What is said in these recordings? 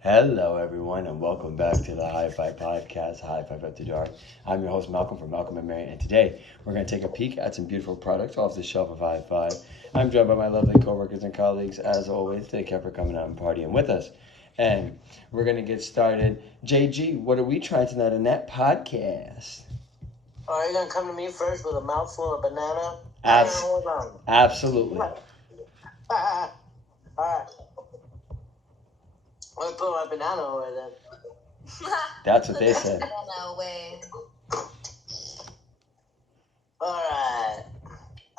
Hello, everyone, and welcome back to the HIGH-5 podcast, HIGH-5 After Dark. I'm your host, Malcolm from Malcolm&Mary, and today we're going to take a peek at some beautiful products off the shelf of HIGH-5. I'm joined by my lovely coworkers and colleagues, as always. Thank you for coming out and partying with us. And we're going to get started. JG, what are we trying tonight in that podcast? Are you going to come to me first with a mouthful of banana? Absolutely. All right. Let me put my banana away then. That's what they said. Banana away. Alright.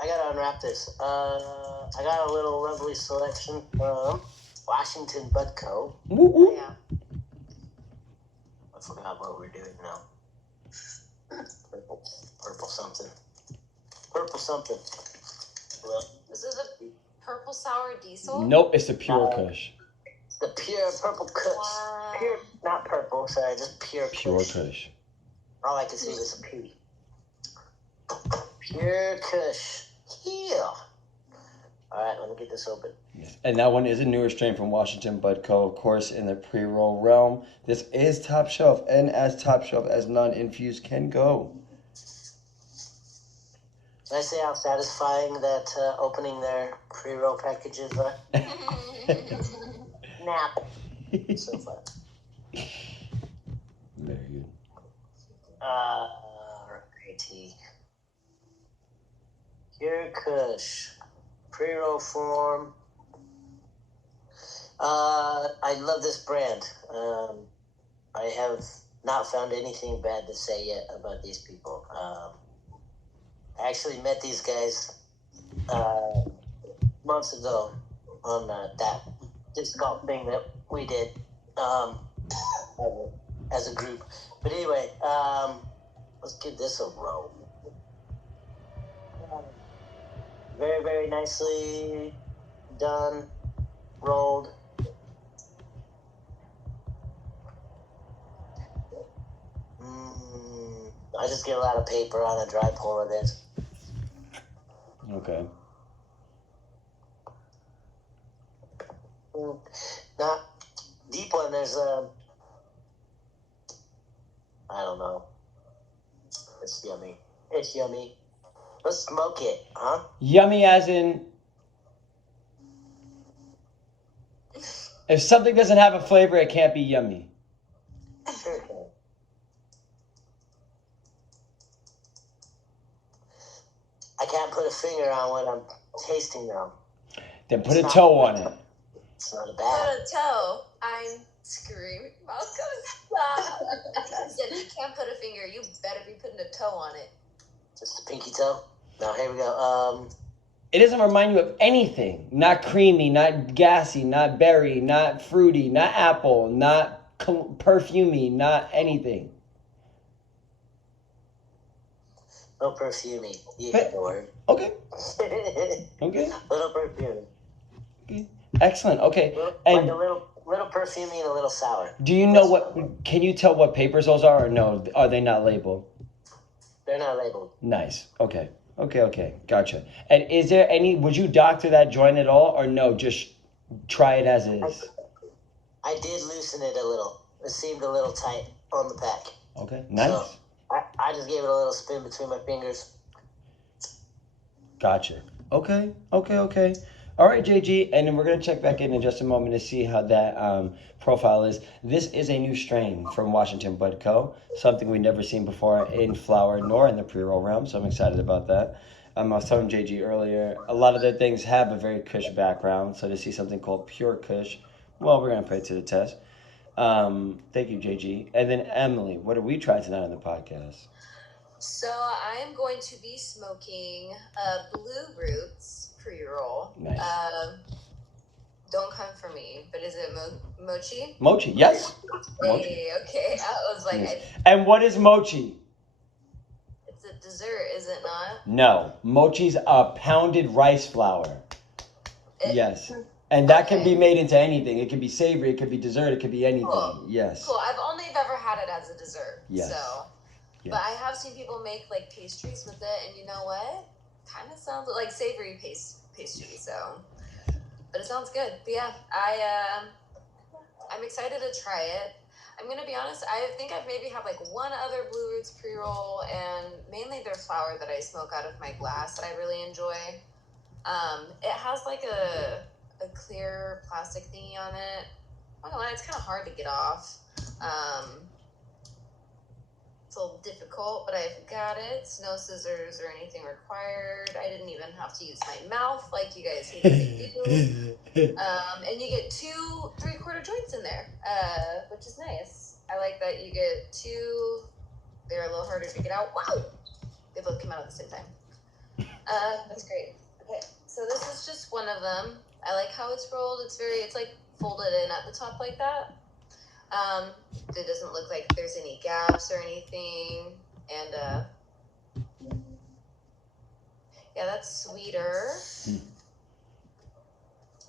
I gotta unwrap this. I got a little lovely selection from Washington Budco. Woo-woo. Yeah. I forgot what we're doing now. Purple something. Purple something. Is it the purple sour diesel? Nope, it's the pure Kush. The pure purple Kush. Wow. Pure, not purple, sorry, just pure Pure Kush. Kush. All I can see was a P. Pure Kush. Yeah. Alright, let me get this open. Yes. And that one is a newer strain from Washington Budco, of course, in the pre-roll realm. This is top shelf, and as top shelf as non-infused can go. Can I say how satisfying that opening their pre-roll packages are? Nap. So fun. Very good. Righty. Pure Kush. Pre-roll form. I love this brand. I have not found anything bad to say yet about these people. I actually met these guys months ago on that disc golf thing that we did as a group. But anyway, let's give this a roll. Very, very nicely done, rolled. I just get a lot of paper on a dry pull of this. Okay. Not deep one. There's I don't know. It's yummy. It's yummy. Let's smoke it, huh? Yummy as in... If something doesn't have a flavor, it can't be yummy. Sure. I can't put a finger on what I'm tasting now. Then put a toe on it. It's not a Put bad. a toe. I'm screaming. Malcolm, stop. I said you can't put a finger. You better be putting a toe on it. Just a pinky toe. Now here we go. It doesn't remind you of anything. Not creamy, not gassy, not berry, not fruity, not apple, not perfumey, not anything. No perfumey. You But- get the word. Okay. Okay. Little perfumey. Okay. Excellent. Okay. Like And a little perfumey and a little sour. do you know what? Can you tell what papers those are, or no? Are they not labeled? They're not labeled. Nice. Okay. Okay. Gotcha. And is there any? Would you doctor that joint at all, or no? Just try it as is. I did loosen it a little. It seemed a little tight on the pack. Okay. Nice. So, I just gave it a little spin between my fingers. Gotcha. Okay. All right, JG, and then we're gonna check back in just a moment to see how that profile is. This is a new strain from Washington Budco, something we've never seen before in flower nor in the pre-roll realm, so I'm excited about that. I was telling JG earlier, a lot of their things have a very Kush background, so to see something called pure Kush, well, we're gonna put it to the test. Thank you, JG. And then Emily, what are we trying tonight on the podcast? So I am going to be smoking Blue Roots pre-roll. Nice. Don't come for me, but is it Mochi? Mochi, yes. Mochi. Hey, okay. I was like, Yes. And what is Mochi? it's a dessert, is it not? No, Mochi's a pounded rice flour. Yes. And that can be made into anything. It could be savory, it could be dessert, it could be anything. Cool. Yes. Cool. I've only ever had it as a dessert. Yes. So, Yes. but I have seen people make like pastries with it, and you know what? Kind of sounds like savory pastry. So, but it sounds good. But yeah, I'm excited to try it. I'm gonna be honest, I think I've maybe had like one other Blue Roots pre-roll, and mainly their flower that I smoke out of my glass that I really enjoy. It has like a clear plastic thingy on it. I'm not gonna lie, it's kind of hard to get off. It's a little difficult, but I've got it. It's no scissors or anything required. I didn't even have to use my mouth like you guys hate to do. And you get 2 3/4 joints in there, which is nice. I like that you get 2. They're a little harder to get out. Wow! They both come out at the same time. That's great. Okay, so this is just one of them. I like how it's rolled. It's like folded in at the top like that. It doesn't look like there's any gaps or anything. And yeah, that's sweeter.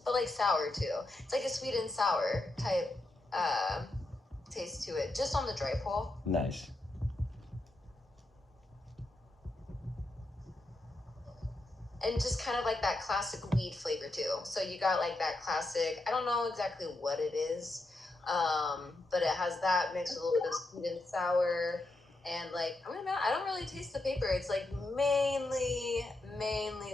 But like sour too. It's like a sweet and sour type taste to it, just on the dry pull. Nice. And just kind of like that classic weed flavor too. So you got like that classic, I don't know exactly what it is, but it has that mixed with a little bit of sweet and sour. And like, I don't really taste the paper. It's like mainly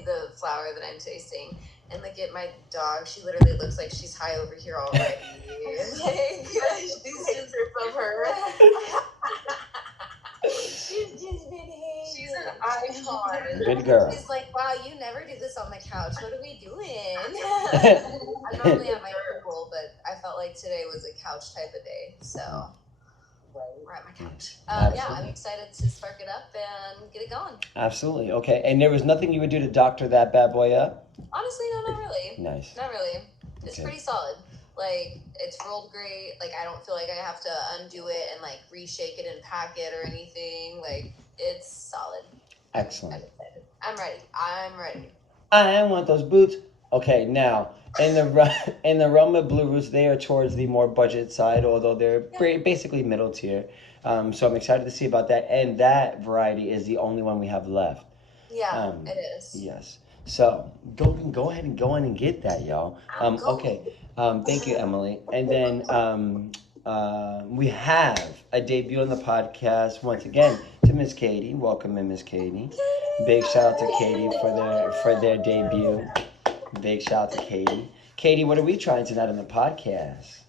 the flower that I'm tasting. And look at my dog. She literally looks like she's high over here already. Like, these pictures of her. She's just been hanging. She's an icon. Good girl. She's like, wow, you never do this on the couch. What are we doing? I'm normally at my table, but I felt like today was a couch type of day. So we're at my couch. Yeah, I'm excited to spark it up and get it going. Absolutely. Okay. And there was nothing you would do to doctor that bad boy up? Honestly, no, not really. Nice. Not really. It's pretty solid. Like, it's rolled great. Like, I don't feel like I have to undo it and, like, reshake it and pack it or anything. Like, it's solid. Excellent. I'm ready. I want those boots. Okay, now, in the realm of Blue Roots, they are towards the more budget side, although they're basically middle tier. So I'm excited to see about that. And that variety is the only one we have left. Yeah, it is. Yes. So go ahead and go in and get that, y'all. Okay. Thank you, Emily. And then we have a debut on the podcast once again to Miss Katie. Welcome in, Miss Katie. Big shout out to Katie for their debut. Big shout out to Katie. Katie, what are we trying tonight on the podcast?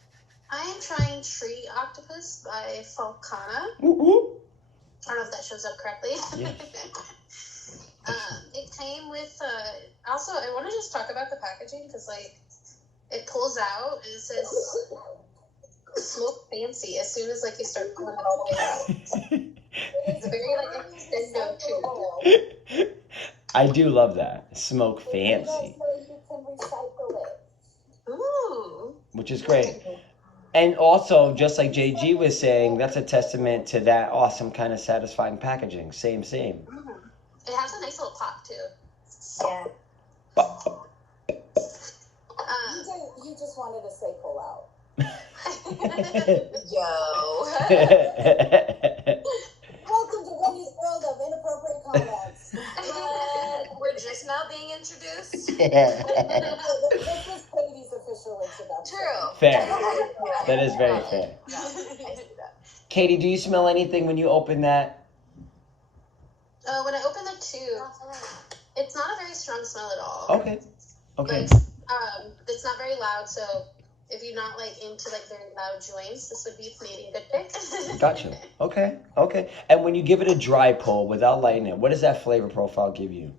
I am trying Tree Octopus by Falcanna. Woo-hoo. I don't know if that shows up correctly. Yeah. It came with, also, I want to just talk about the packaging because, like, it pulls out and it says smoke fancy as soon as, like, you start pulling it all the way out. It's a very, like, extendo tube. I do love that. Smoke fancy. Ooh. Which is great. And also, just like JG was saying, that's a testament to that awesome kind of satisfying packaging. Same. Mm-hmm. It has a nice little pop, too. Yeah. You just wanted to say pull out. Yo. Welcome to Wendy's world of inappropriate comments. We're just now being introduced. This is Katie's official introduction. True. Fair. That is very fair. Yeah, I see that. Katie, do you smell anything when you open that? When I open the tube, it's not a very strong smell at all. Okay. Like, it's not very loud, so if you're not, like, into, like, very loud joints, this would be a Canadian good pick. Gotcha. Okay. And when you give it a dry pull without lighting it, what does that flavor profile give you?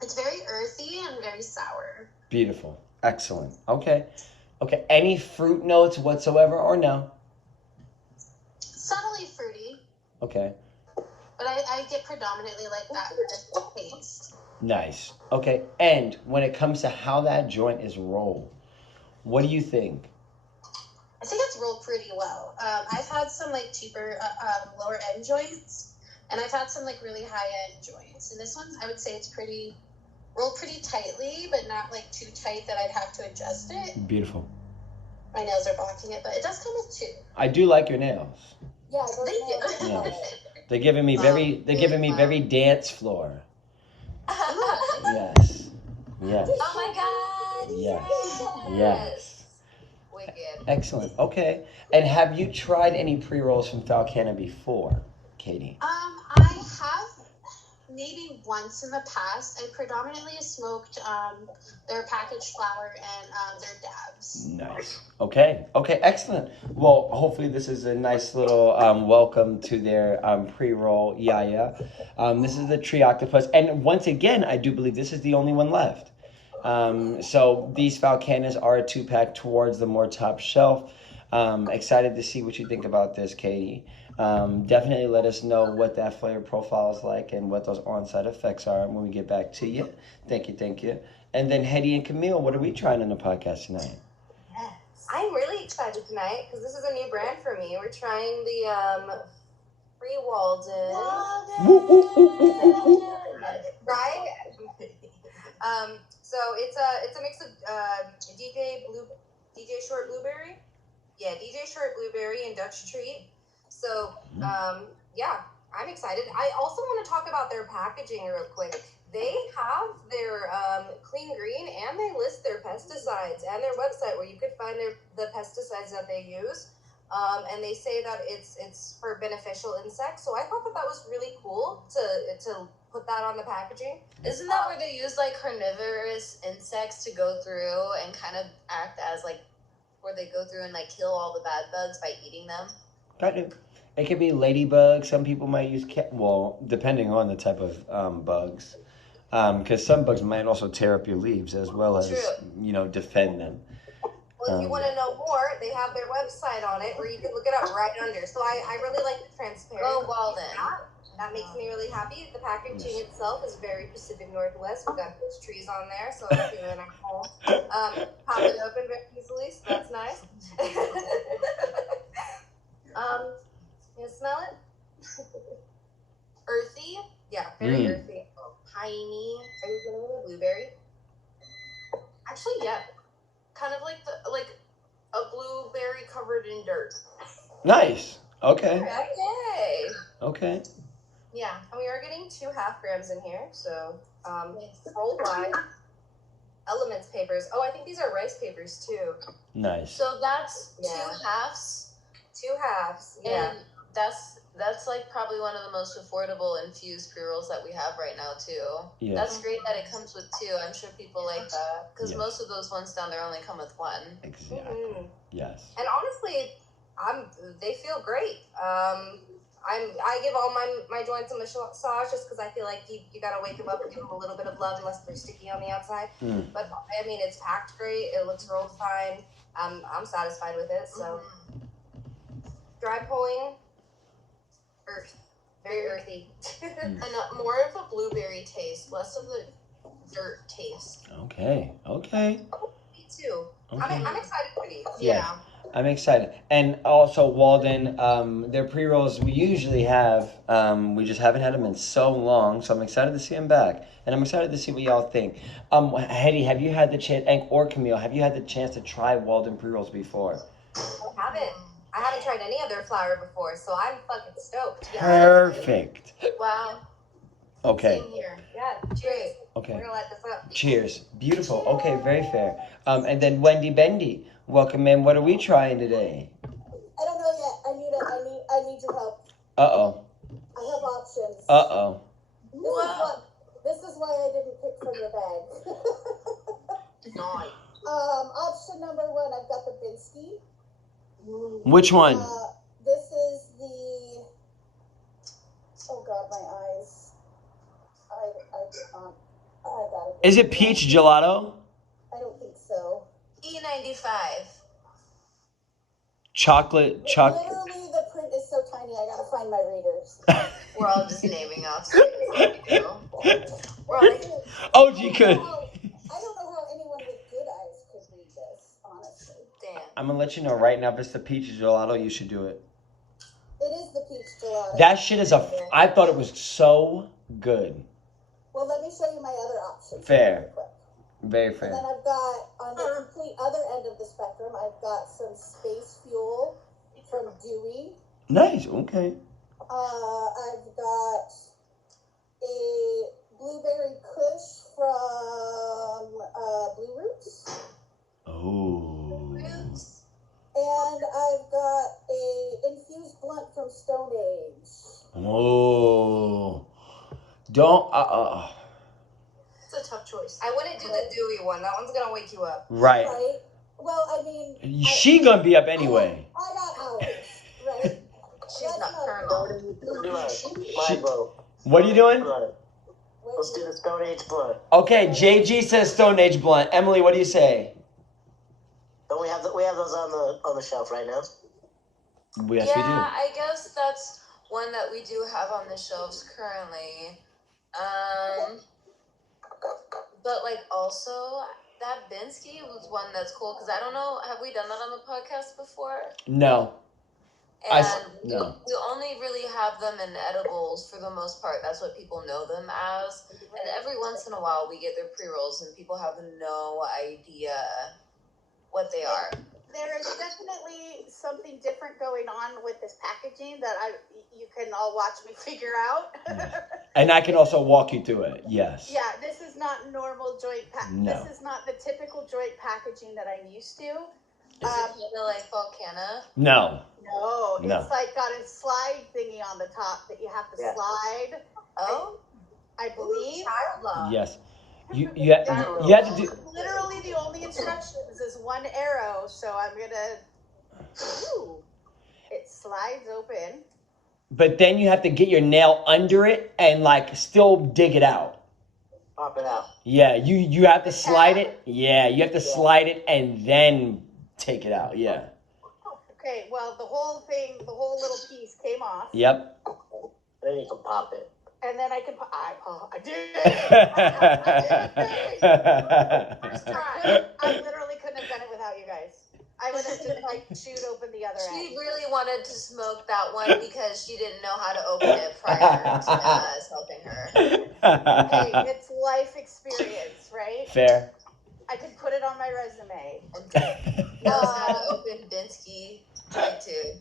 It's very earthy and very sour. Beautiful. Excellent. Okay. Any fruit notes whatsoever or no? Subtly fruity. Okay. But I get predominantly, like, that taste. Nice. Okay. And when it comes to how that joint is rolled, what do you think? I think it's rolled pretty well. I've had some, like, cheaper, lower end joints, and I've had some, like, really high end joints. And this one, I would say it's rolled pretty tightly, but not, like, too tight that I'd have to adjust it. Beautiful. My nails are blocking it, but it does come with 2. I do like your nails. Yeah, those Thank you. nails. Yeah. They're giving me very dance floor. Yes. Oh my god! Yes. Yes. Wicked. Excellent. Okay. And have you tried any pre-rolls from Falcanna before, Katie? I have maybe once in the past. I predominantly smoked their packaged flower and their dabs. Nice. Okay. Okay. Excellent. Well, hopefully this is a nice little welcome to their pre-roll. Yeah. This is the tree octopus, and once again, I do believe this is the only one left. So these Falcannas are a 2-pack towards the more top shelf. Excited to see what you think about this, Katie. Definitely let us know what that flavor profile is like and what those on-site effects are when we get back to you. Thank you. And then Hetty and Camille, what are we trying on the podcast tonight? I'm really excited tonight because this is a new brand for me. We're trying the free Walden. Right? So it's a mix of DJ Short Blueberry. Yeah, DJ Short Blueberry and Dutch Treat. So yeah, I'm excited. I also want to talk about their packaging real quick. They have their clean green and they list their pesticides and their website where you could find the pesticides that they use. And they say that it's for beneficial insects. So I thought that was really cool to put that on the packaging. Isn't that where they use like carnivorous insects to go through and kind of act as like where they go through and like kill all the bad bugs by eating them? Kind of. It could be ladybugs. Some people might use well, depending on the type of bugs. Because some bugs might also tear up your leaves as well as, defend them. Well, if you want to know more, they have their website on it where you can look it up right under. So I really like the transparency. Go Walden. That makes me really happy. The packaging itself is very Pacific Northwest. We got those trees on there, so I'm feeling at home. Pop it open very easily, so that's nice. You smell it? Earthy? Yeah, very earthy. Piney. Are you getting a blueberry? Actually, yeah. Kind of like a blueberry covered in dirt. Nice. Okay. Okay. Yeah, and we are getting 2 half grams in here. So, roll wide. Elements papers. Oh, I think these are rice papers too. Nice. So that's Yeah. 2 halves. 2 halves. Yeah. And that's like probably one of the most affordable infused pre-rolls that we have right now too. Yeah. That's great that it comes with 2. I'm sure people like that because Yes. most of those ones down there only come with 1. Exactly. Mm-hmm. Yes. And honestly, they feel great. I give all my joints a massage just because I feel like you gotta wake them up and give them a little bit of love unless they're sticky on the outside. But I mean, it's packed great. It looks rolled fine. I'm satisfied with it. So dry pulling, earth, very earthy. And more of a blueberry taste, less of the dirt taste. Okay. Me too. Okay. I'm excited for these. Yeah. I'm excited. And also, Walden, their pre-rolls we usually have, we just haven't had them in so long, so I'm excited to see them back. And I'm excited to see what y'all think. Hetty, have you had the chance, or Camille, have you had the chance to try Walden pre-rolls before? I haven't tried any of their flour before, so I'm fucking stoked. Perfect. Wow. Okay. Same here. Yeah, cheers. Okay. We're gonna let this up. Cheers. Beautiful. Okay, very fair. And then Wendy Bendy, welcome in. What are we trying today? I don't know yet. I need your help. Uh-oh. I have options. Uh-oh. This is why I didn't pick from your bag. Nice. Option number 1, I've got the Binske. Which one? This is the. Oh God, my eyes. I got it. Is it peach gelato? I don't think so. E95. Chocolate. Literally, the print is so tiny. I gotta find my readers. We're all just naming off things that we do. We're all like, Oh, you could. I don't know how anyone with good eyes could read this, honestly. damn. I'm gonna let you know right now, if it's the peach gelato, you should do it. It is the peach gelato. That shit is I thought it was so good. Well, let me show you my other options. Fair. Very And fair. then I've got, on the complete other end of the spectrum, I've got some Space Fuel from Dewey. Nice. Okay. I've got a Blueberry Kush from Blue Roots. Ooh. Fruits. And I've got a infused blunt from Stone Age. Oh. Don't. It's a tough choice. I wouldn't do the dewy one. That one's gonna wake you up. Right. Right? Well, I mean, She gonna be up anyway. I got hours, right? She's That's nocturnal. My bro. What are you doing? Let's do the Stone Age blood. Okay, JG says Stone Age blunt. Emily, what do you say? Don't we have those on the shelf right now? Yes, Yeah, we do. I guess that's one that we do have on the shelves currently. But like also that Binske was one that's cool because I don't know, have we done that on the podcast before? No. And no. we only really have them in edibles for the most part. That's what people know them as. And every once in a while we get their pre-rolls and people have no idea what they are. There is definitely something different going on with this packaging that you can all watch me figure out. And I can also walk you through it. Yes. Yeah, this is not normal joint No. This is not the typical joint packaging that I'm used to. Is it kind of like Falcanna? No. No, No. it's like got a slide thingy on the top that you have to slide. Oh, I believe. child love. Yes. You have to do. Literally, the only instructions is one arrow, so I'm gonna. Ooh, it slides open. But then you have to get your nail under it and like still dig it out. Pop it out. Yeah, you have to slide it. Yeah, you have to slide it and then take it out. Yeah. Okay, well, the whole little piece came off, Yep. Then you can pop it. and then I did. First try. I literally couldn't have done it without you guys. I would have just like chewed open the other end. She really wanted to smoke that one because she didn't know how to open it prior to us helping her. Hey, it's life experience, right? Fair. I could put it on my resume. Knows how to open Binske dry tube.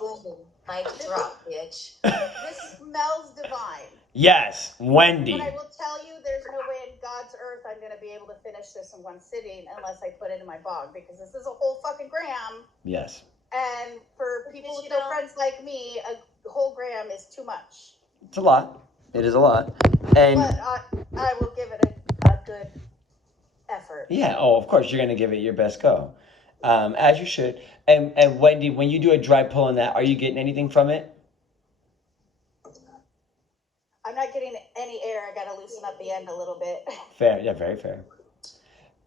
Boom, boom. Mic drop, bitch. This smells divine. Yes, Wendy. But I will tell you, there's no way in God's earth I'm going to be able to finish this in one sitting unless I put it in my bog, because this is a whole fucking gram. Yes. And for people Because with you no don't- friends like me, a whole gram is too much. It's a lot. It is a lot. And But I will give it a good effort. yeah, oh, of course, you're going to give it your best go. As you should. And Wendy, when you do a dry pull on that, are you getting anything from it? I'm not getting any air. I got to loosen up the end a little bit. Fair. Yeah, very fair.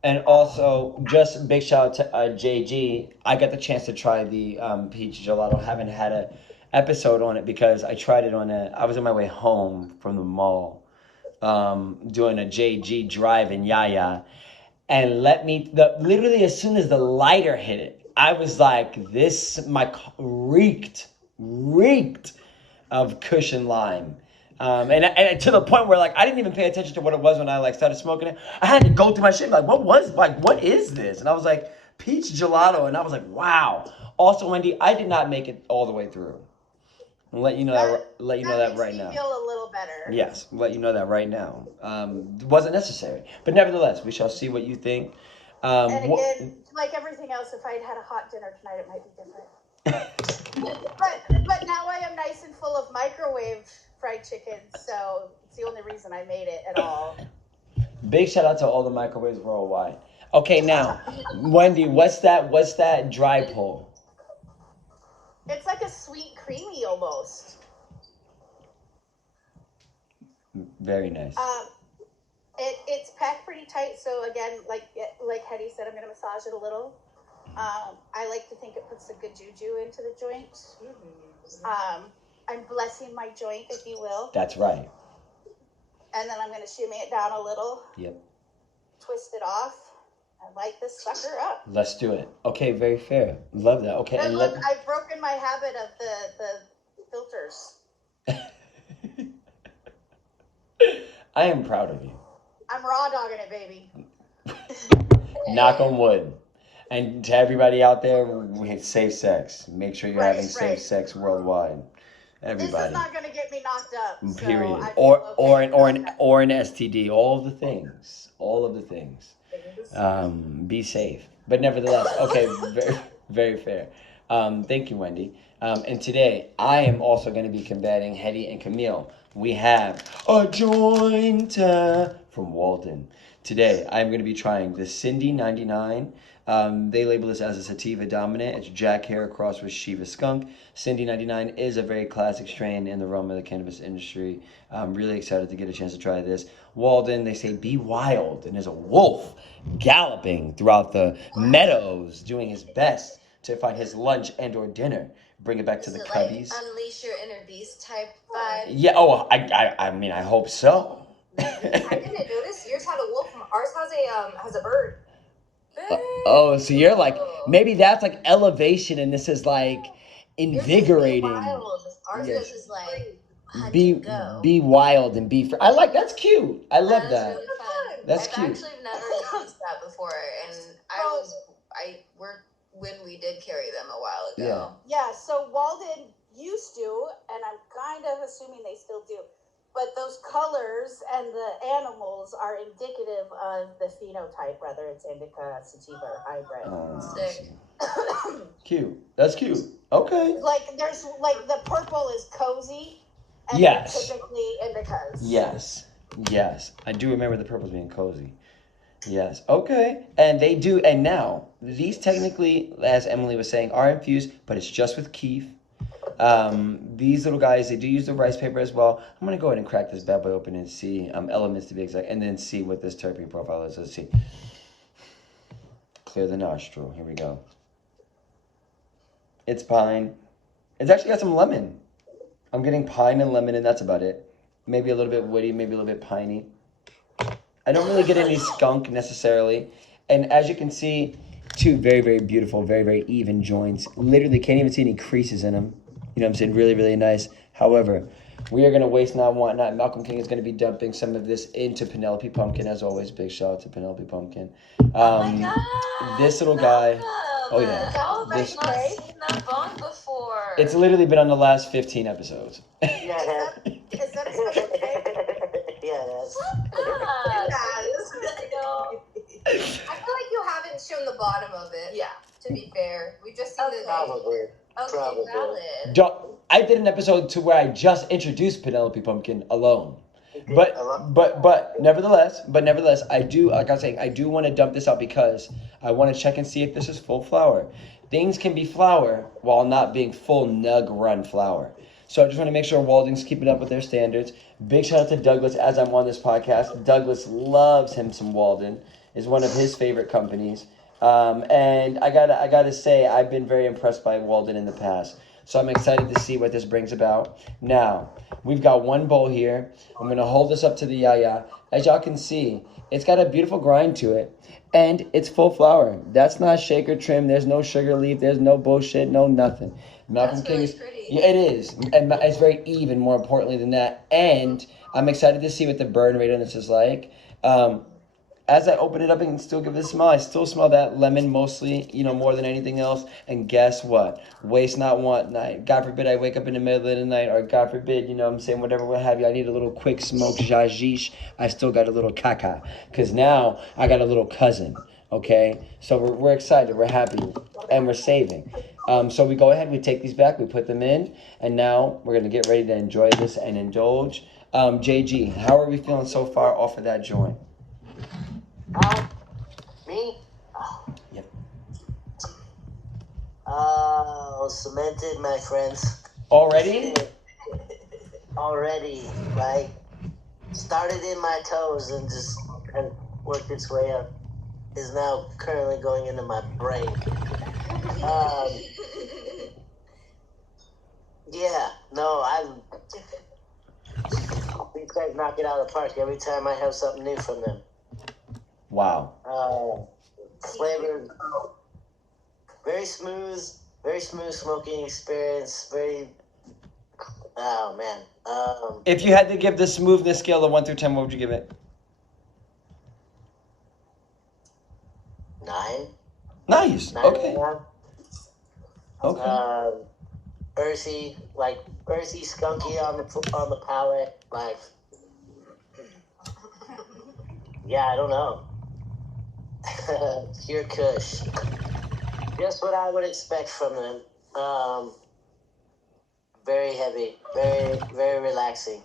And also, just a big shout out to JG. I got the chance to try the peach gelato. Haven't had a episode on it because I tried it I was on my way home from the mall, doing a JG drive in Yaya. And literally as soon as the lighter hit it, I was like, my car reeked of Kush and lime. And to the point where like I didn't even pay attention to what it was when I like started smoking it. I had to go through my shit like, what is this? And I was like, peach gelato, and I was like, wow. Also, Wendy, I did not make it all the way through. I'll let you know that right now. Makes me feel a little better. Yes, I'll let you know that right now. It wasn't necessary, but nevertheless, we shall see what you think. And again, like everything else, if I'd had a hot dinner tonight, it might be different. but now I am nice and full of microwave fried chicken, so it's the only reason I made it at all. Big shout out to all the microwaves worldwide. Okay, now, Wendy, what's that dry pull? It's like a sweet creamy almost. Very nice. It's packed pretty tight, so again, like Hetty said, I'm gonna massage it a little. I like to think it puts a good juju into the joint. I'm blessing my joint, if you will. That's right. And then I'm gonna shimmy it down a little. Yep. Twist it off. And light this sucker up. Let's do it. Okay, very fair. Love that. Okay, And look, I've broken my habit of the filters. I am proud of you. I'm raw dogging it, baby. Knock on wood. And to everybody out there, we have safe sex. Make sure you're having safe sex worldwide. Everybody. This is not gonna get me knocked up. So period. I feel okay. Or an STD. All of the things. Be safe. But nevertheless, okay, very, very fair. Thank you, Wendy. And today, I am also going to be combating Hetty and Camille. We have a joint from Walden. Today, I'm going to be trying the Cindy 99. They label this as a sativa dominant. It's Jack Hair crossed with Shiva Skunk. Cindy 99 is a very classic strain in the realm of the cannabis industry. I'm really excited to get a chance to try this. Walden, they say, be wild, and there's a wolf galloping throughout the meadows, doing his best to find his lunch and or dinner. Bring it back to the cubbies. Like unleash your inner beast type vibe? Yeah, oh, I mean, I hope so. I didn't notice yours had a wolf. Ours has a bird. Oh, so you're like, maybe that's like elevation and this is like invigorating. Ours Yes. is like hunt Be and go. be wild and be free. I like, that's cute. I love that. Really fun. That's I've cute. actually never used that before, and when we did carry them a while ago. Yeah, so Walden used to, and I'm kind of assuming they still do, but those colors and the animals are indicative of the phenotype, whether it's indica, sativa, or hybrid. Sick. Cute. That's cute. Okay. Like there's like the purple is cozy, and Yes. they're typically indicas. Yes. I do remember the purples being cozy. Yes. Okay. And they do. And now these technically, as Emily was saying, are infused, but it's just with keef. These little guys, they do use the rice paper as well. I'm gonna go ahead and crack this bad boy open and see elements to be exact, and then see what this terpene profile is. Let's see. Clear the nostril. Here we go. It's pine. It's actually got some lemon. I'm getting pine and lemon, and that's about it. Maybe a little bit woody, maybe a little bit piney. I don't really get any skunk necessarily. And as you can see, two very, very beautiful, very, very even joints. Literally can't even see any creases in them. You know what I'm saying? Really, really nice. However, we are going to waste not, want not. Malcolm King is going to be dumping some of this into Penelope Pumpkin. As always, big shout out to Penelope Pumpkin. Oh my God, this little guy. Malcolm. Oh, yeah. How have I This- not seen that bone before? It's literally been on the last 15 episodes. Yeah, it has. Is that a special thing? Yeah, it has. I feel like you haven't shown the bottom of it. Yeah. To be fair, we just seen the Probably. Okay, Probably. valid. I did an episode to where I just introduced Penelope Pumpkin alone. But nevertheless, I do, like I was saying, I do want to dump this out because I want to check and see if this is full flower. Things can be flower while not being full nug run flower. So I just want to make sure Walden's keeping up with their standards. Big shout out to Douglas as I'm on this podcast. Douglas loves him some Walden. Is one of his favorite companies. And I gotta say, I've been very impressed by Walden in the past. So I'm excited to see what this brings about. Now, we've got one bowl here. I'm gonna hold this up to the yaya. As y'all can see, it's got a beautiful grind to it. And it's full flower. That's not shaker trim. There's no sugar leaf. There's no bullshit. No nothing. Malcolm That's King really is pretty. Yeah, it is. And it's very even, more importantly than that. And I'm excited to see what the burn rate on this is like. As I open it up and still give it a smell, I still smell that lemon mostly, more than anything else. And guess what? Waste not, want not. God forbid I wake up in the middle of the night, or God forbid, whatever, what have you. I need a little quick smoke jajish. I still got a little caca. Because now I got a little cousin, okay? So we're excited, we're happy, and we're saving. So we go ahead, we take these back, we put them in, and now we're going to get ready to enjoy this and indulge. JG, how are we feeling so far off of that joint? Me? Yep. Cemented, my friends. Already? Already. Like, started in my toes and just kind of worked its way up. Is now currently going into my brain. Yeah, no, these guys knock it out of the park every time I have something new from them. Wow. Flavor, very smooth smoking experience. Oh man. If you had to give the smoothness scale of 1 through 10, what would you give it? 9. Nice. 9 Okay. Okay. Earthy, skunky on the palate. Like, yeah, I don't know. Pure Kush. Just what I would expect from them. Very heavy, very, very relaxing.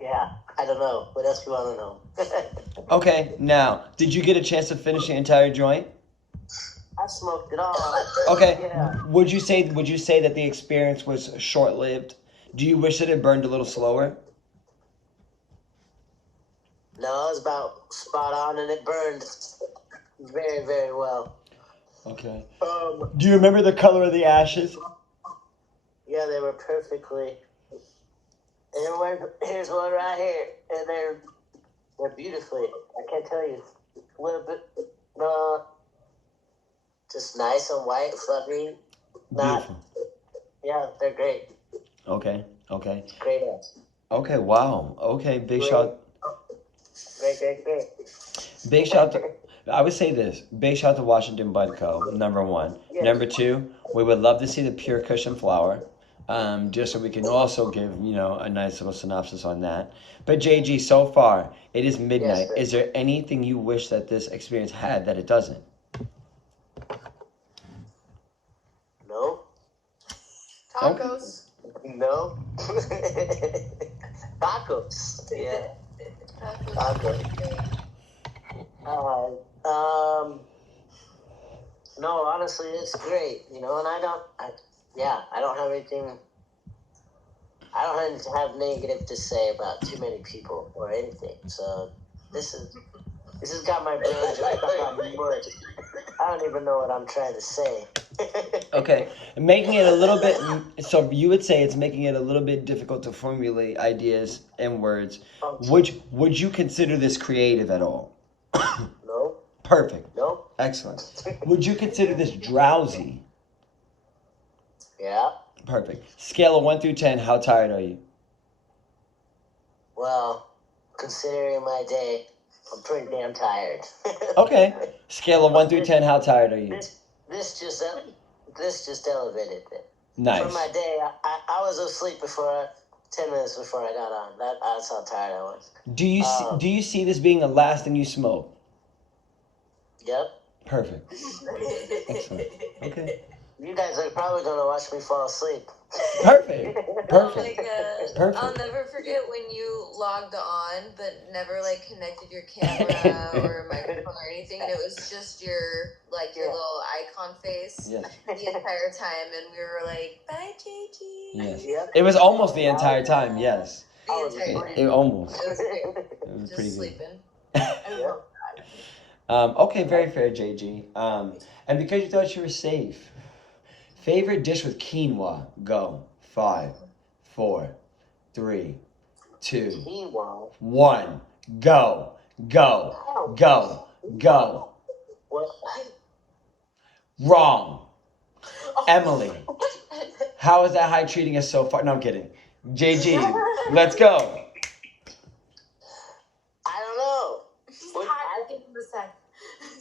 Yeah, I don't know. What else do you want to know? Okay, now, did you get a chance to finish the entire joint? I smoked it all. Okay. Yeah. Would you say that the experience was short-lived? Do you wish that it burned a little slower? No, it was about spot on, and it burned very, very well. Okay. Do you remember the color of the ashes? Yeah, they were perfectly. Here's one right here, and they're beautifully. I can't tell you. A little bit, just nice and white, fluffy. Beautiful. Yeah, they're great. Okay. Great ass. Okay, wow. Okay, big shout. Great. Big shout to, I would say this. Big shout to Washington Budco, number one. Yes. Number two, we would love to see the pure cushion flower. Just so we can also give, a nice little synopsis on that. But JG, so far, it is midnight. Yes, is there anything you wish that this experience had that it doesn't? No. Tacos. No. Tacos. Yeah. Tacos. No, honestly, it's great, and I don't have anything. I don't have negative to say about too many people or anything. So this has got my brain just about mush. I don't even know what I'm trying to say. Okay, making it a little bit. So you would say it's making it a little bit difficult to formulate ideas and words. Would you consider this creative at all? No. Perfect. No. Excellent. Would you consider this drowsy? Yeah. Perfect. Scale of 1 through 10, how tired are you? Well, considering my day, I'm pretty damn tired. Okay. Scale of 1 through 10, how tired are you? This just elevated it. Nice. For my day, I was asleep 10 minutes before I got on. That's how tired I was. Do you see this being the last thing you smoke? Yep. Perfect. Excellent. Okay. You guys are probably going to watch me fall asleep. Perfect. Oh my god. Perfect. I'll never forget when you logged on but never connected your camera or microphone or anything, and it was just your little icon face Yes. the entire time, and we were like, bye JG. Yes. Yep. It was almost the entire time, yes. The entire time. It almost. It was great. It was Just pretty good. sleeping. Yep. Okay, very fair, JG. And because you thought you were safe, favorite dish with quinoa? Go. 5, 4, 3, 2, Quinoa. 1. Go. What? Wrong. Emily, how is that high treating us so far? No, I'm kidding. JG, let's go. I don't know. I'll give him a sec.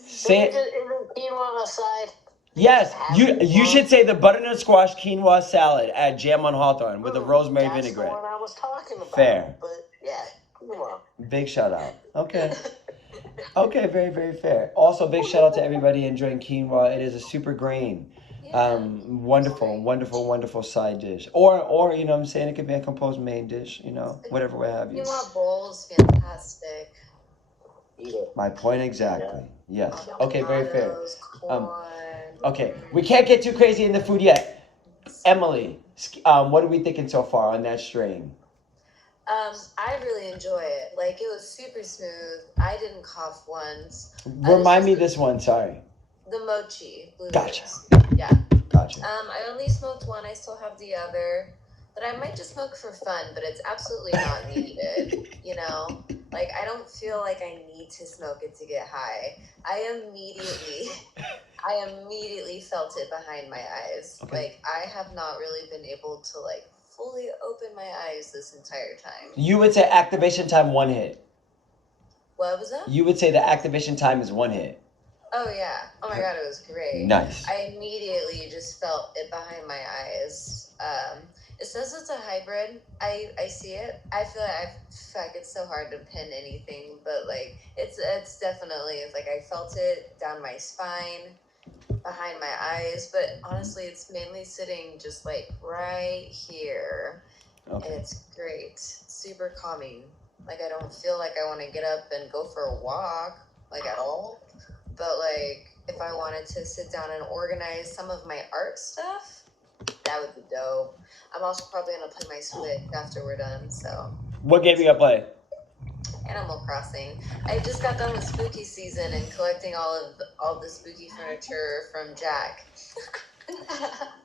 Say it. Isn't quinoa aside? Yes, you should say the butternut squash quinoa salad at Jam on Hawthorne with the rosemary That's vinaigrette. the one I was talking about. Fair. But yeah, quinoa. Big shout out. Okay. Okay, very, very fair. Also, big shout out to everybody enjoying quinoa. It is a super grain. Wonderful side dish. Or you know what I'm saying, it could be a composed main dish, whatever way have you. Quinoa bowl's fantastic. Eat it. My point exactly. Yes. Okay, very fair. Avocados, corn. Okay, we can't get too crazy in the food yet. Emily, what are we thinking so far on that strain? I really enjoy it. It was super smooth. I didn't cough once. Remind me this one, sorry. The Mochi. Gotcha. Yeah. Gotcha. I only smoked one. I still have the other. But I might just smoke for fun, but it's absolutely not needed. I don't feel like I need to smoke it to get high. I immediately felt it behind my eyes. Okay. I have not really been able to fully open my eyes this entire time. You would say activation time 1 hit. What was that? You would say the activation time is 1 hit. Oh yeah. Oh my god, it was great. Nice. I immediately just felt it behind my eyes. It says it's a hybrid. I see it. I feel like it's so hard to pin anything, but like it's definitely, it's like I felt it down my spine, behind my eyes, but honestly it's mainly sitting just like right here. Okay. And it's great. Super calming. Like I don't feel like I want to get up and go for a walk like at all. But like if I wanted to sit down and organize some of my art stuff, that would be dope. I'm also probably gonna play my Switch after we're done. So What game you gonna play? Animal Crossing. I just got done with spooky season and collecting all the spooky furniture from Jack.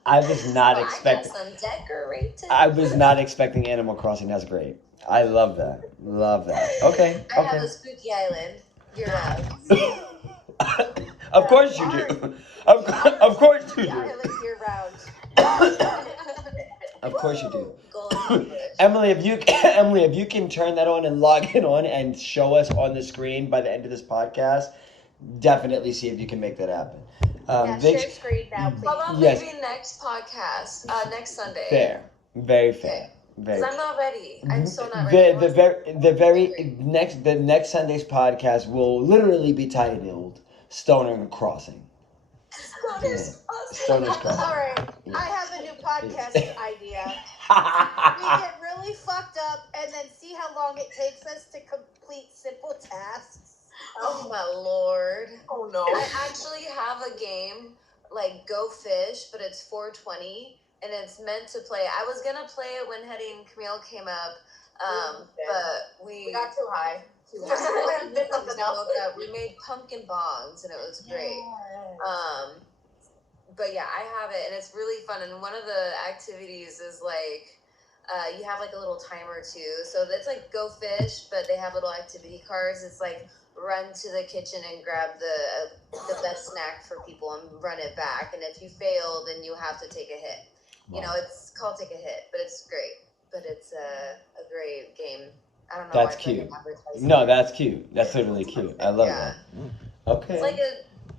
I was not So expecting. I got some decorated. I was not expecting Animal Crossing. That's great. I love that. Love that. Okay. I have Okay. a spooky island year round. Of course you do. Of course you The do. island year round. Of course you do. Golden Bush. Emily, if you can turn that on and log it on and show us on the screen by the end of this podcast, definitely see if you can make that happen. Yeah, Vic- share screen now, please. How about Yes. maybe next podcast, next Sunday? Fair, very fair, Okay. very. Because I'm not ready. I'm still not ready. The very next Sunday's podcast will literally be titled Stoner Crossing. Stoner's Stoner's Crossing. All right, Yeah. I have a new podcast idea. We get really fucked up and then see how long it takes us to complete simple tasks. Oh my lord. Oh no. I actually have a game like Go Fish, but it's 420 and it's meant to play. I was gonna play it when Hetty and Camille came up, but we got too high. we made pumpkin bongs and it was great. But yeah, I have it and it's really fun. And one of the activities is like you have like a little timer too. So it's like Go Fish, but they have little activity cards. It's like run to the kitchen and grab the best snack for people and run it back. And if you fail, then you have to take a hit. You know, it's called Take a Hit, but it's great. But it's a great game. I don't know. That's why I feel cute. like I'm advertising No, it. that's cute. That's totally cute. I love Yeah. that. Okay. It's like a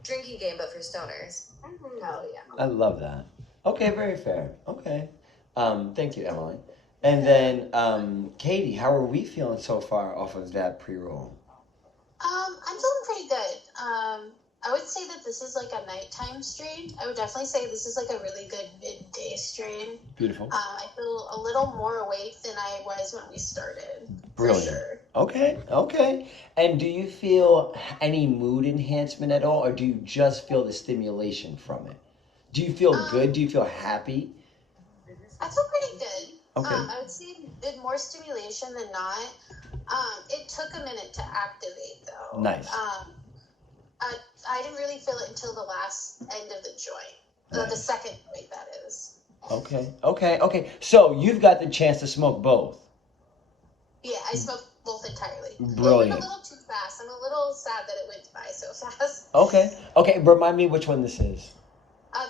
drinking game, but for stoners. Oh yeah. I love that. Okay, very fair. Okay. Thank you, Emily. And then, Katie, how are we feeling so far off of that pre-roll? I'm feeling pretty good. I would say that this is like a nighttime strain. I would definitely say this is like a really good midday strain. Beautiful. I feel a little more awake than I was when we started. Brilliant. For sure. Okay. And do you feel any mood enhancement at all, or do you just feel the stimulation from it? Do you feel good? Do you feel happy? I feel pretty good. Okay. I would say it more stimulation than not. It took a minute to activate though. Nice. I didn't really feel it until the last end of the joint. The second joint, that is. Okay. So you've got the chance to smoke both. Yeah, I smoked both entirely. Brilliant. It went a little too fast. I'm a little sad that it went by so fast. Okay. Remind me which one this is.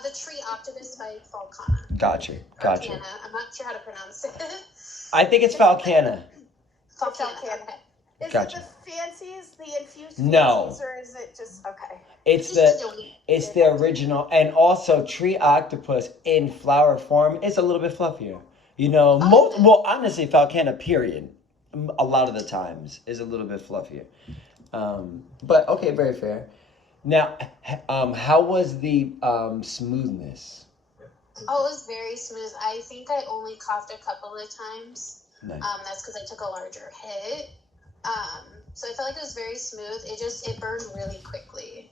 The Tree Octopus by Falcanna. Gotcha. Falcanna. I'm not sure how to pronounce it. I think it's Falcanna. Falcanna. Is Gotcha. it the fancies, the infused No. fancies, or is it just okay? It's Just the a delete. it's the original, and also Tree Octopus in flower form is a little bit fluffier. You know, well, honestly, Falcanna period, a lot of the times is a little bit fluffier. But okay, very fair. Now, how was the smoothness? Oh, it was very smooth. I think I only coughed a couple of times. Nice. That's because I took a larger hit. So I felt like it was very smooth. It burned really quickly.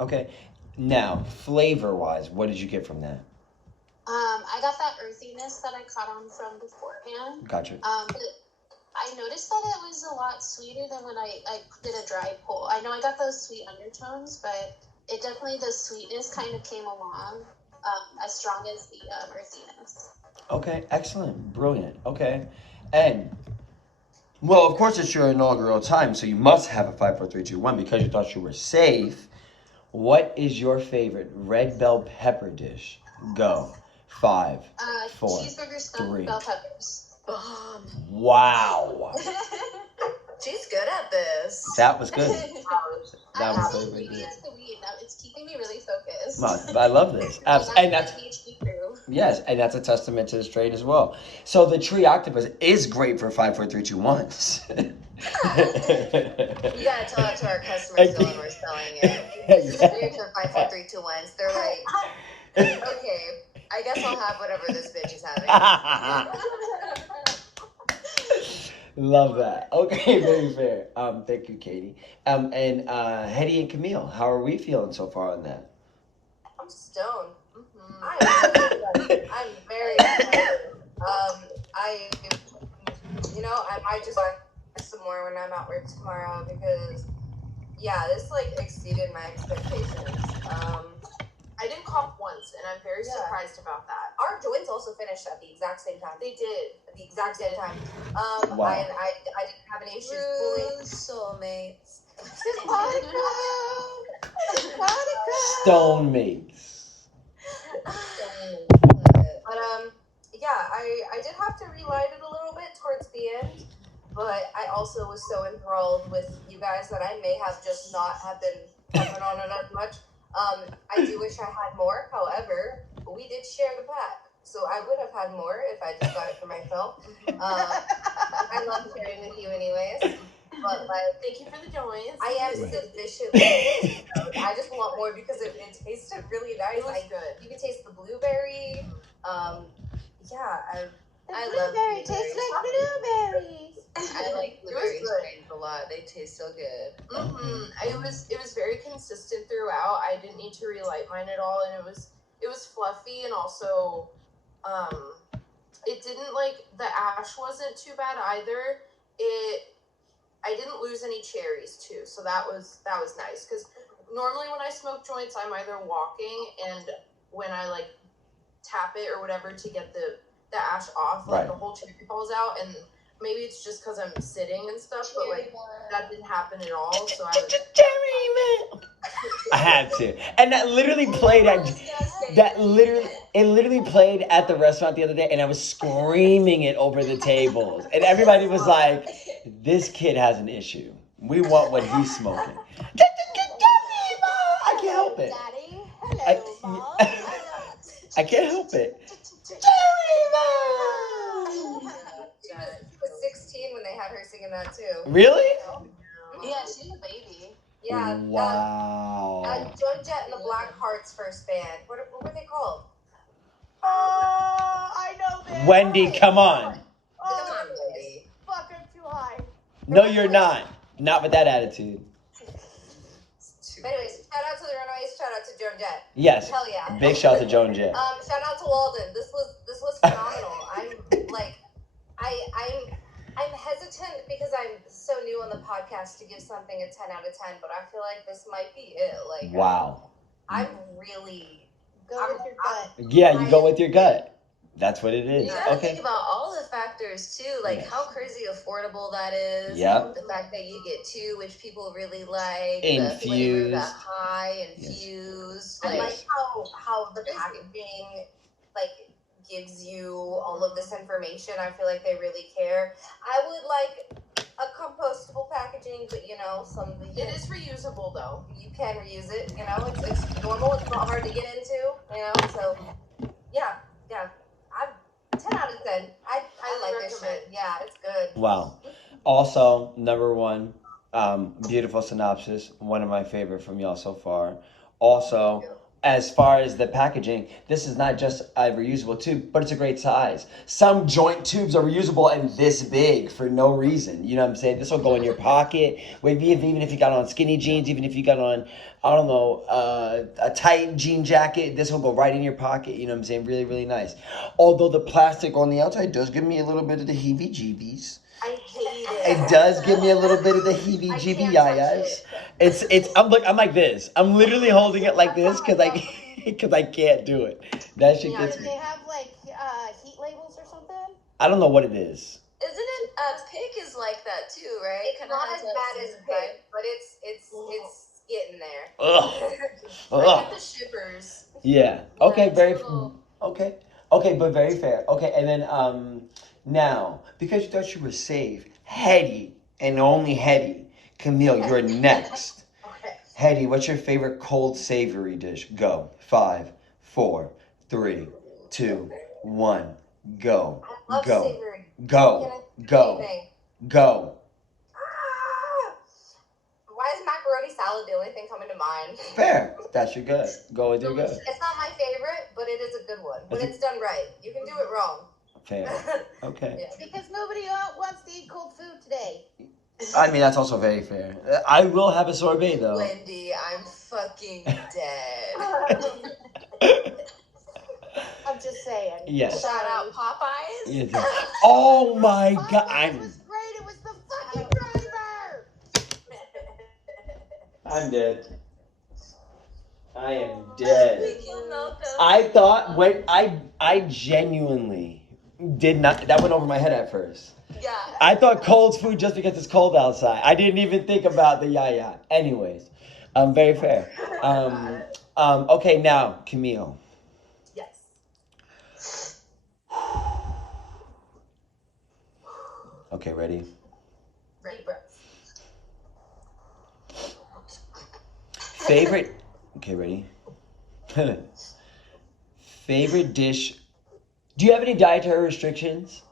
Okay. Now, flavor-wise, what did you get from that? I got that earthiness that I caught on from beforehand. Gotcha. But I noticed that it was a lot sweeter than when I did a dry pull. I know I got those sweet undertones, but it definitely, the sweetness kind of came along as strong as the earthiness. Okay, excellent, brilliant. Okay, and well, of course, it's your inaugural time, so you must have a 5, 4, 3, 2, 1 because you thought you were safe. What is your favorite red bell pepper dish? Go. 5, 4, Cheeseburger stuffed 3. bell peppers. Wow, She's good at this. that was good. I That would was say very maybe good. it's the weed. Now it's keeping me really focused. I love this, and that's PhD crew. Yes, and that's a testament to the strain as well. So the tree octopus is great for 5, 4, 3, 2, 1s. You gotta tell that to our customers so when we're selling it. It's great for 5, 4, 3, 2, 1s. They're like, okay, I guess I'll have whatever this bitch is having. Love that. Okay, very fair. Thank you, Katie. And Hetty and Camille, how are we feeling so far on that? I'm stoned. I'm very excited. I might just buy some more when I'm at work tomorrow because, yeah, this like exceeded my expectations. I didn't cough once, and I'm very surprised about that. Our joints also finished at the exact same time. They did. At the exact same time. Wow. I didn't have any issues bullying soulmates. Stone mates. But yeah, I did have to relight it a little bit towards the end, but I also was so enthralled with you guys that I may have just not have been pumping on it as much. I do wish I had more, however, we did share the pack, so I would have had more if I just got it for myself. I love sharing with you anyways. But like, thank you for the joints. I am sufficiently. I just want more because it tasted really nice. It was good. You can taste the blueberry. Yeah, I love Blueberry blueberries. tastes like blueberries. I like blueberry strains a lot. They taste so good. It was very consistent throughout. I didn't need to relight mine at all, and it was fluffy, and also it didn't like the ash wasn't too bad either. I didn't lose any cherries too, so that was nice because normally when I smoke joints, I'm either walking and when I like tap it or whatever to get the ash off, like the whole cherry falls out, and maybe it's just because I'm sitting and stuff, but like that didn't happen at all. So I had to, and that literally played at it literally played at the restaurant the other day, and I was screaming it over the tables, and everybody was like, "This kid has an issue. We want what he's smoking." I can't help it. Daddy, hello, Mom. I can't help it. She was 16 when they had her singing that too. Really? yeah, she's a baby. Yeah. Wow. Joan Jett and the Black Hearts first band. What were they called? I know this. Wendy, come on. Come on, Wendy. Fuck, I'm too high. No, you're not. Not with that attitude. But anyways, shout out to the Runaways. Shout out to Joan Jett. Yes. Hell yeah. Big shout out to Joan Jett. Shout out to Walden. This was phenomenal. I'm hesitant because I'm so new on the podcast to give something a 10 out of 10, but I feel like this might be it. Like, Wow. I'm really Go with your gut. Yeah, you go with your gut. That's what it is. You gotta Okay. think about all the factors too, like Yes. how crazy affordable that is. Yep. The fact that you get two, which people really like. Infused. The flavor, that high infused. Yes. I like how the packaging like gives you all of this information. I feel like they really care. I would like a compostable packaging, but It is reusable though. you can reuse it. It's normal. It's not hard to get into. So yeah. I'm 10 out of 10. I like this shit. Yeah, it's good. Wow. Also, number one, beautiful synopsis. One of my favorite from y'all so far. Also, as far as the packaging, this is not just a reusable tube, but it's a great size. Some joint tubes are reusable and this big for no reason. You know what I'm saying? This will go in your pocket. Even if you got on skinny jeans, even if you got on, I don't know, a tight jean jacket, this will go right in your pocket. You know what I'm saying? Really, really nice. Although the plastic on the outside does give me a little bit of the heebie-jeebies. I hate it. It does give me a little bit of the heebie-jeebies. I'm like this. I'm literally holding it like this because I can't do it. That shit gets Do me. they have like heat labels or something? I don't know what it is. Isn't it? Pig is like that too, right? It's Kinda not has as that bad as same pig, vibe. but it's getting there. Ugh. I Ugh. get the shivers. Yeah. Okay. it's Very. a little- Okay. Okay, but very fair. Okay, and then now because you thought you were safe, Hetty and only Hetty, Camille, you're next. Okay. Hetty, what's your favorite cold savory dish? Go. 5, 4, 3, 2, 1, go. I love Go. savory. Go. Go. Anything. Go. Why is macaroni salad the only thing coming to mind? Fair. That's your good. Go with your good. It's not my favorite, but it is a good one. When it's done right. You can do it wrong. Fair. Okay. Yeah. Because nobody wants to eat cold food today. I mean, that's also very fair. I will have a sorbet, though. Wendy, I'm fucking dead. I'm just saying. Yes. Shout out Popeyes. Yeah. Oh my god. It was great. It was the fucking driver. I'm dead. I am dead. Speaking of those- I thought when I genuinely did not. That went over my head at first. Yeah. I thought cold food just because it's cold outside. I didn't even think about the yeah. Anyways, very fair. Okay, now Camille. Yes. Okay, ready? Ready, bro. Favorite. Okay, ready? Favorite dish. Do you have any dietary restrictions?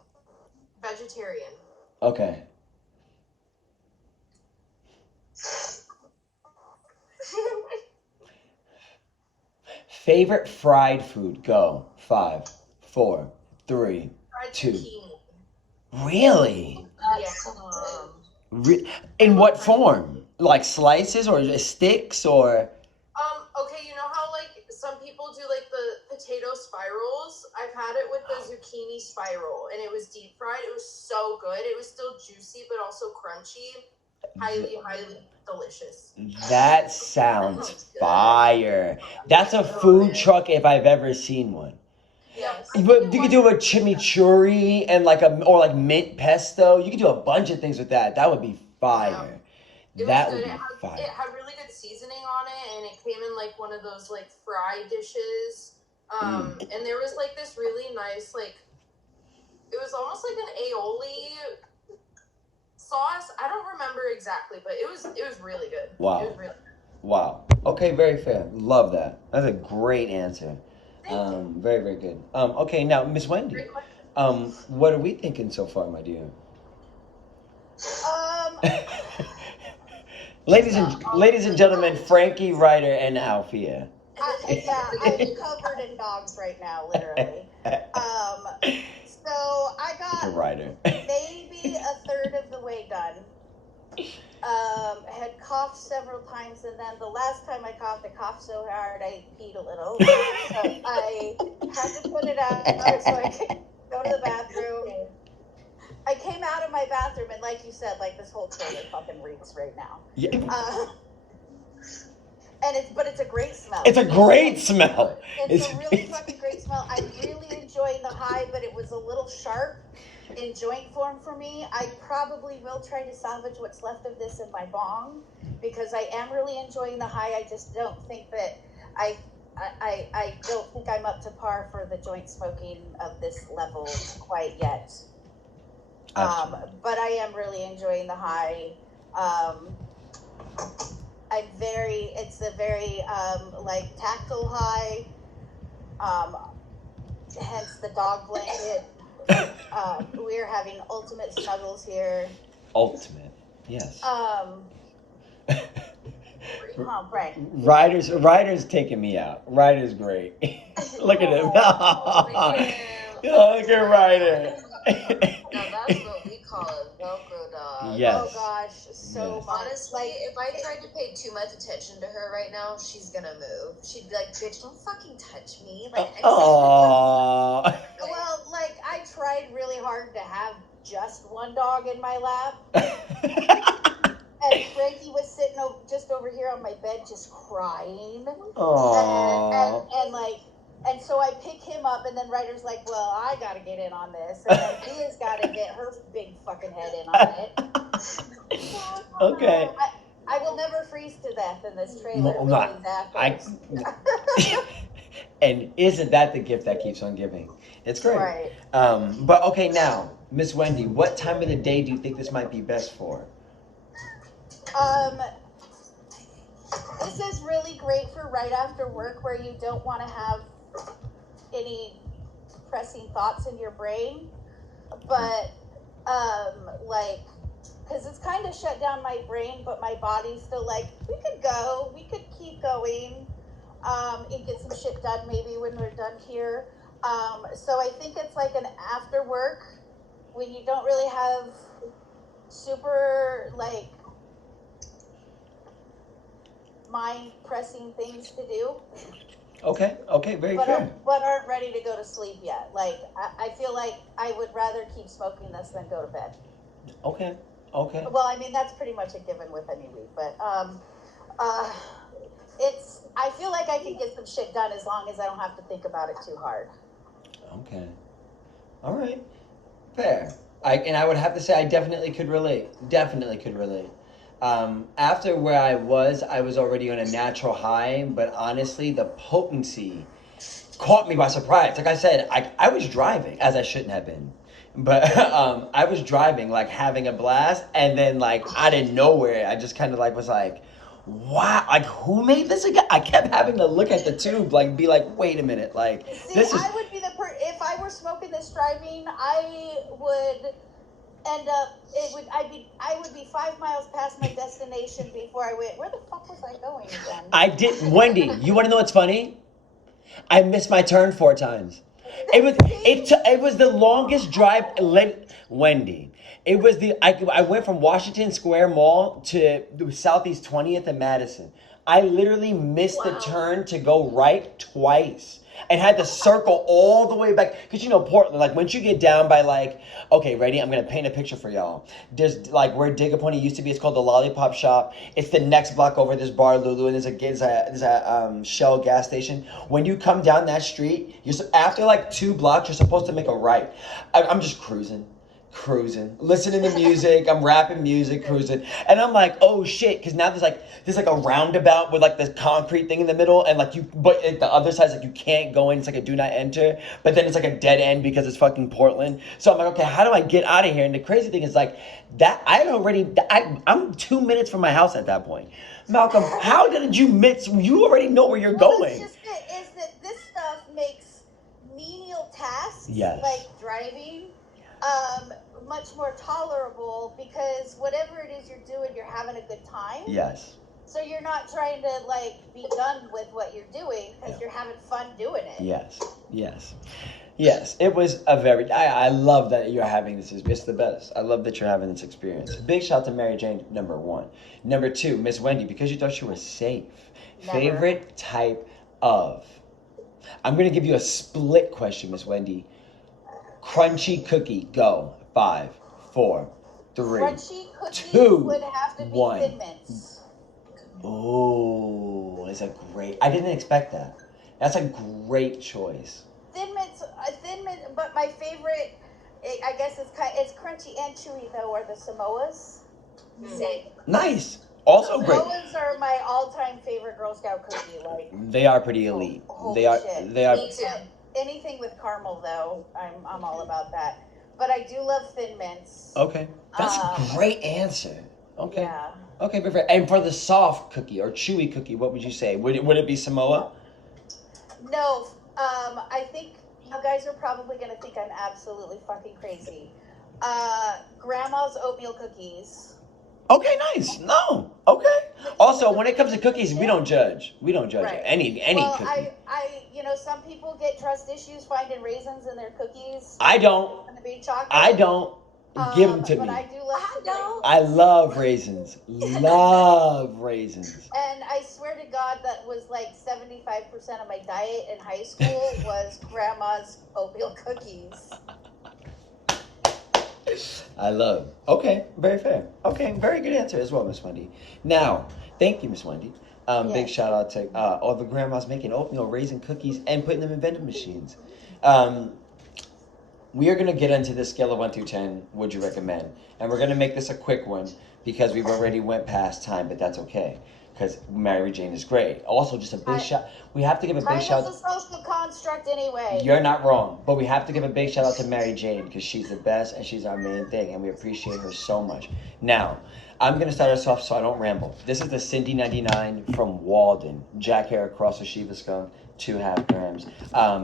Vegetarian. Okay. Favorite fried food? Go. 5, 4, 3, Fried 2. zucchini. Really? Yeah. In what form? Like slices or sticks or? Okay, you know how like some people do like the potato spirals? I've had it with the zucchini spiral and it was deep fried. It was so good. It was still juicy but also crunchy. Highly, highly delicious. That sounds fire. That's a food truck if I've ever seen one. Yes. But you could do a chimichurri and like mint pesto. You could do a bunch of things with that. That would be fire. It That was would good. be fire. It had really good seasoning on it, and it came in like one of those like fry dishes. And there was like this really nice like, it was almost like an aioli sauce. I don't remember exactly, but it was really good. Wow. It was really good. Wow. Okay, very fair. Love that. That's a great answer. Very, very good. Okay, now Miss Wendy. Great question. What are we thinking so far, my dear? Ladies and gentlemen, Frankie, Ryder, and Alfia. I'm covered in dogs right now, literally. So I The got Ryder. maybe a third of the way done. Had coughed several times, and then the last time I coughed so hard I peed a little. So I had to put it out so I could go to the bathroom. I came out of my bathroom, and like you said, like this whole trailer fucking reeks right now. Yeah. But it's a great smell. It's a great smell. It's a really fucking great smell. I'm really enjoying the high, but it was a little sharp in joint form for me. I probably will try to salvage what's left of this in my bong because I am really enjoying the high. I just don't think that I don't think I'm up to par for the joint smoking of this level quite yet. But I am really enjoying the high. It's a very like tactile high. Hence the dog blanket. We're having ultimate snuggles here. Ultimate. Yes. Right. Ryder's taking me out. Ryder's great. Look at him. Look at Ryder. Now that's what we call a Velcro dog. Yes. Oh gosh, so Yes. much. Honestly, if I tried to pay too much attention to her right now, she's gonna move. She'd be like, "Bitch, don't fucking touch me!" Like, Aww. Well, like I tried really hard to have just one dog in my lap. And Frankie was sitting just over here on my bed, just crying. Aww. And so I pick him up, and then Ryder's like, "Well, I gotta get in on this," and then Via's gotta get her big fucking head in on it. Okay. I will never freeze to death in this trailer. No, not. And isn't that the gift that keeps on giving? It's great. Right. But okay, now, Miss Wendy, what time of the day do you think this might be best for? This is really great for right after work where you don't want to have any pressing thoughts in your brain, but like, because it's kind of shut down my brain, but my body's still like, we could keep going, and get some shit done maybe when we're done here. So I think it's like an after work when you don't really have super like mind pressing things to do. Okay, very but fair. But aren't ready to go to sleep yet. Like I feel like I would rather keep smoking this than go to bed. Okay. Well, I mean that's pretty much a given with any weed, but I feel like I can get some shit done as long as I don't have to think about it too hard. Okay. All right. Fair. I would have to say I definitely could relate. After where I was already on a natural high, but honestly, the potency caught me by surprise. Like I said, I was driving, as I shouldn't have been. But I was driving, like, having a blast, and then, like, out of nowhere, I just kind of, like, was like, wow, like, who made this again? I kept having to look at the tube, like, be like, wait a minute, like, see, this is... I would be if I were smoking this driving, I would end up, I would be 5 miles past my destination before I went, where the fuck was I going again? Wendy, you want to know what's funny? I missed my turn 4 times. It was the longest drive, Wendy. It was I went from Washington Square Mall to Southeast 20th and Madison. I literally missed the turn to go right twice and had to circle all the way back. Because, you know, Portland, like, once you get down by, like, okay, ready? I'm going to paint a picture for y'all. There's, like, where Digapony used to be, it's called the Lollipop Shop. It's the next block over, this Bar Lulu, and there's a Shell gas station. When you come down that street, after, like, 2 blocks, you're supposed to make a right. I'm just cruising, listening to music. I'm rapping music, cruising, and I'm like, oh shit, because now there's like a roundabout with like this concrete thing in the middle, and like but the other side's like you can't go in. It's like a do not enter, but then it's like a dead end because it's fucking Portland. So I'm like, okay, how do I get out of here? And the crazy thing is like that I'm 2 minutes from my house at that point. Malcolm, how did you miss? You already know where you're going. It's just is that this stuff makes menial tasks, yes, like driving, much more tolerable because whatever it is you're doing, you're having a good time. Yes. So you're not trying to like be done with what you're doing because you're having fun doing it. Yes. It was a very. I love that you're having this. It's the best. I love that you're having this experience. Big shout out to Mary Jane, number 1. Number 2, Miss Wendy, because you thought you were safe. Never. Favorite type of. I'm gonna give you a split question, Miss Wendy. Crunchy cookie. Go. 5, 4, 3, Crunchy cookies 2, would have to be 1. Thin Mints. Oh, it's a great. I didn't expect that. That's a great choice. Thin Mints, but my favorite, I guess it's crunchy and chewy though, are the Samoas. Same. Nice. Also great. Samoas are my all-time favorite Girl Scout cookie. Like they are pretty elite. Holy shit. They are. Me too. Anything with caramel though, I'm all about that. But I do love Thin Mints. Okay, that's a great answer. Okay. Yeah. Okay, perfect. And for the soft cookie or chewy cookie, what would you say? Would it be Samoa? No, I think you guys are probably gonna think I'm absolutely fucking crazy. Grandma's oatmeal cookies. Okay, nice. No. Okay. Also, when it comes to cookies, we don't judge. We don't judge Right. any Well, cookie. some people get trust issues finding raisins in their cookies. I don't. And the big chocolate. I don't. Give them to but me. I do love I don't. I love raisins. Love raisins. And I swear to God, that was like 75% of my diet in high school was grandma's oatmeal cookies. I love. Okay, very fair. Okay, very good answer as well, Miss Wendy. Now, thank you, Miss Wendy. Big shout out to all the grandmas making oatmeal raisin cookies and putting them in vending machines. We are going to get into this scale of 1 through 10. Would you recommend? And we're going to make this a quick one because we've already went past time, but that's okay because Mary Jane is great. Also, just a big shout. We have to give a big shout. Time is a social construct anyway. You're not wrong, but we have to give a big shout out to Mary Jane because she's the best and she's our main thing, and we appreciate her so much. Now, I'm going to start us off so I don't ramble. This is the Cindy 99 from Walden. Jack hair across the Shiva skunk. 2.5 grams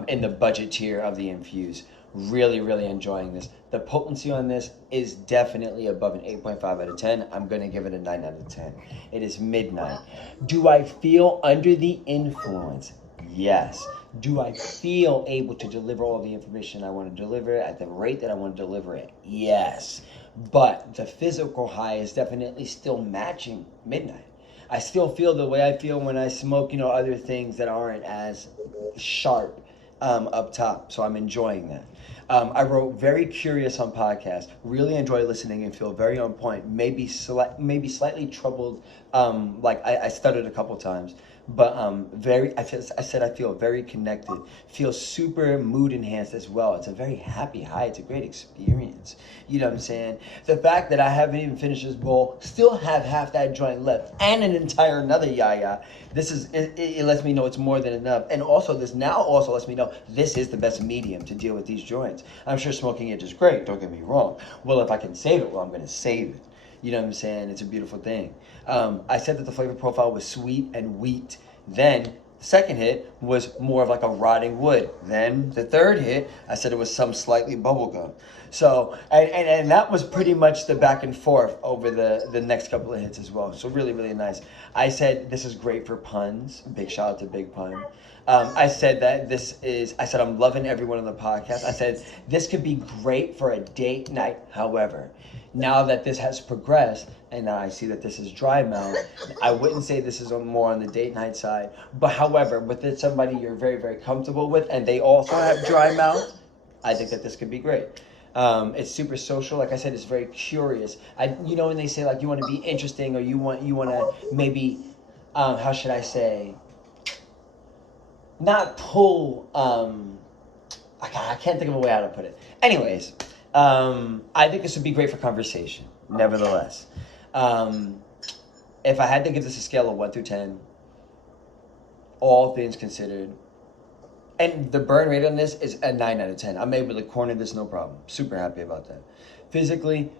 in the budget tier of the infused. Really, really enjoying this. The potency on this is definitely above an 8.5 out of 10. I'm going to give it a 9 out of 10. It is midnight. Do I feel under the influence? Yes. Do I feel able to deliver all the information I want to deliver at the rate that I want to deliver it? Yes. But the physical high is definitely still matching midnight. I still feel the way I feel when I smoke, other things that aren't as sharp up top. So I'm enjoying that. I wrote very curious on podcast. Really enjoy listening and feel very on point. Maybe slightly troubled. I stuttered a couple times, but I said I feel very connected. Feel super mood enhanced as well. It's a very happy high. It's a great experience. You know what I'm saying? The fact that I haven't even finished this bowl, still have half that joint left, and an entire another yaya. It lets me know it's more than enough. And also, this now also lets me know this is the best medium to deal with these joints. I'm sure smoking it is great, don't get me wrong. Well, if I can save it, well, I'm going to save it. You know what I'm saying? It's a beautiful thing. I said that the flavor profile was sweet and wheat. Then, the second hit was more of like a rotting wood. Then, the third hit, I said it was some slightly bubblegum. So, and that was pretty much the back and forth over the next couple of hits as well. So really, really nice. I said this is great for puns. Big shout out to Big Pun. I said I'm loving everyone on the podcast. I said this could be great for a date night. However, now that this has progressed and now I see that this is dry mouth, I wouldn't say this is more on the date night side. But however, with somebody you're very, very comfortable with and they also have dry mouth, I think that this could be great. It's super social. Like I said, it's very curious. When they say like you want to be interesting or you want to maybe, how should I say, not pull, I can't think of a way how to put it. Anyways, I think this would be great for conversation, nevertheless. If I had to give this a scale of 1 through 10, all things considered, and the burn rate on this is a 9 out of 10. I'm able to corner this no problem. Super happy about that. Physically,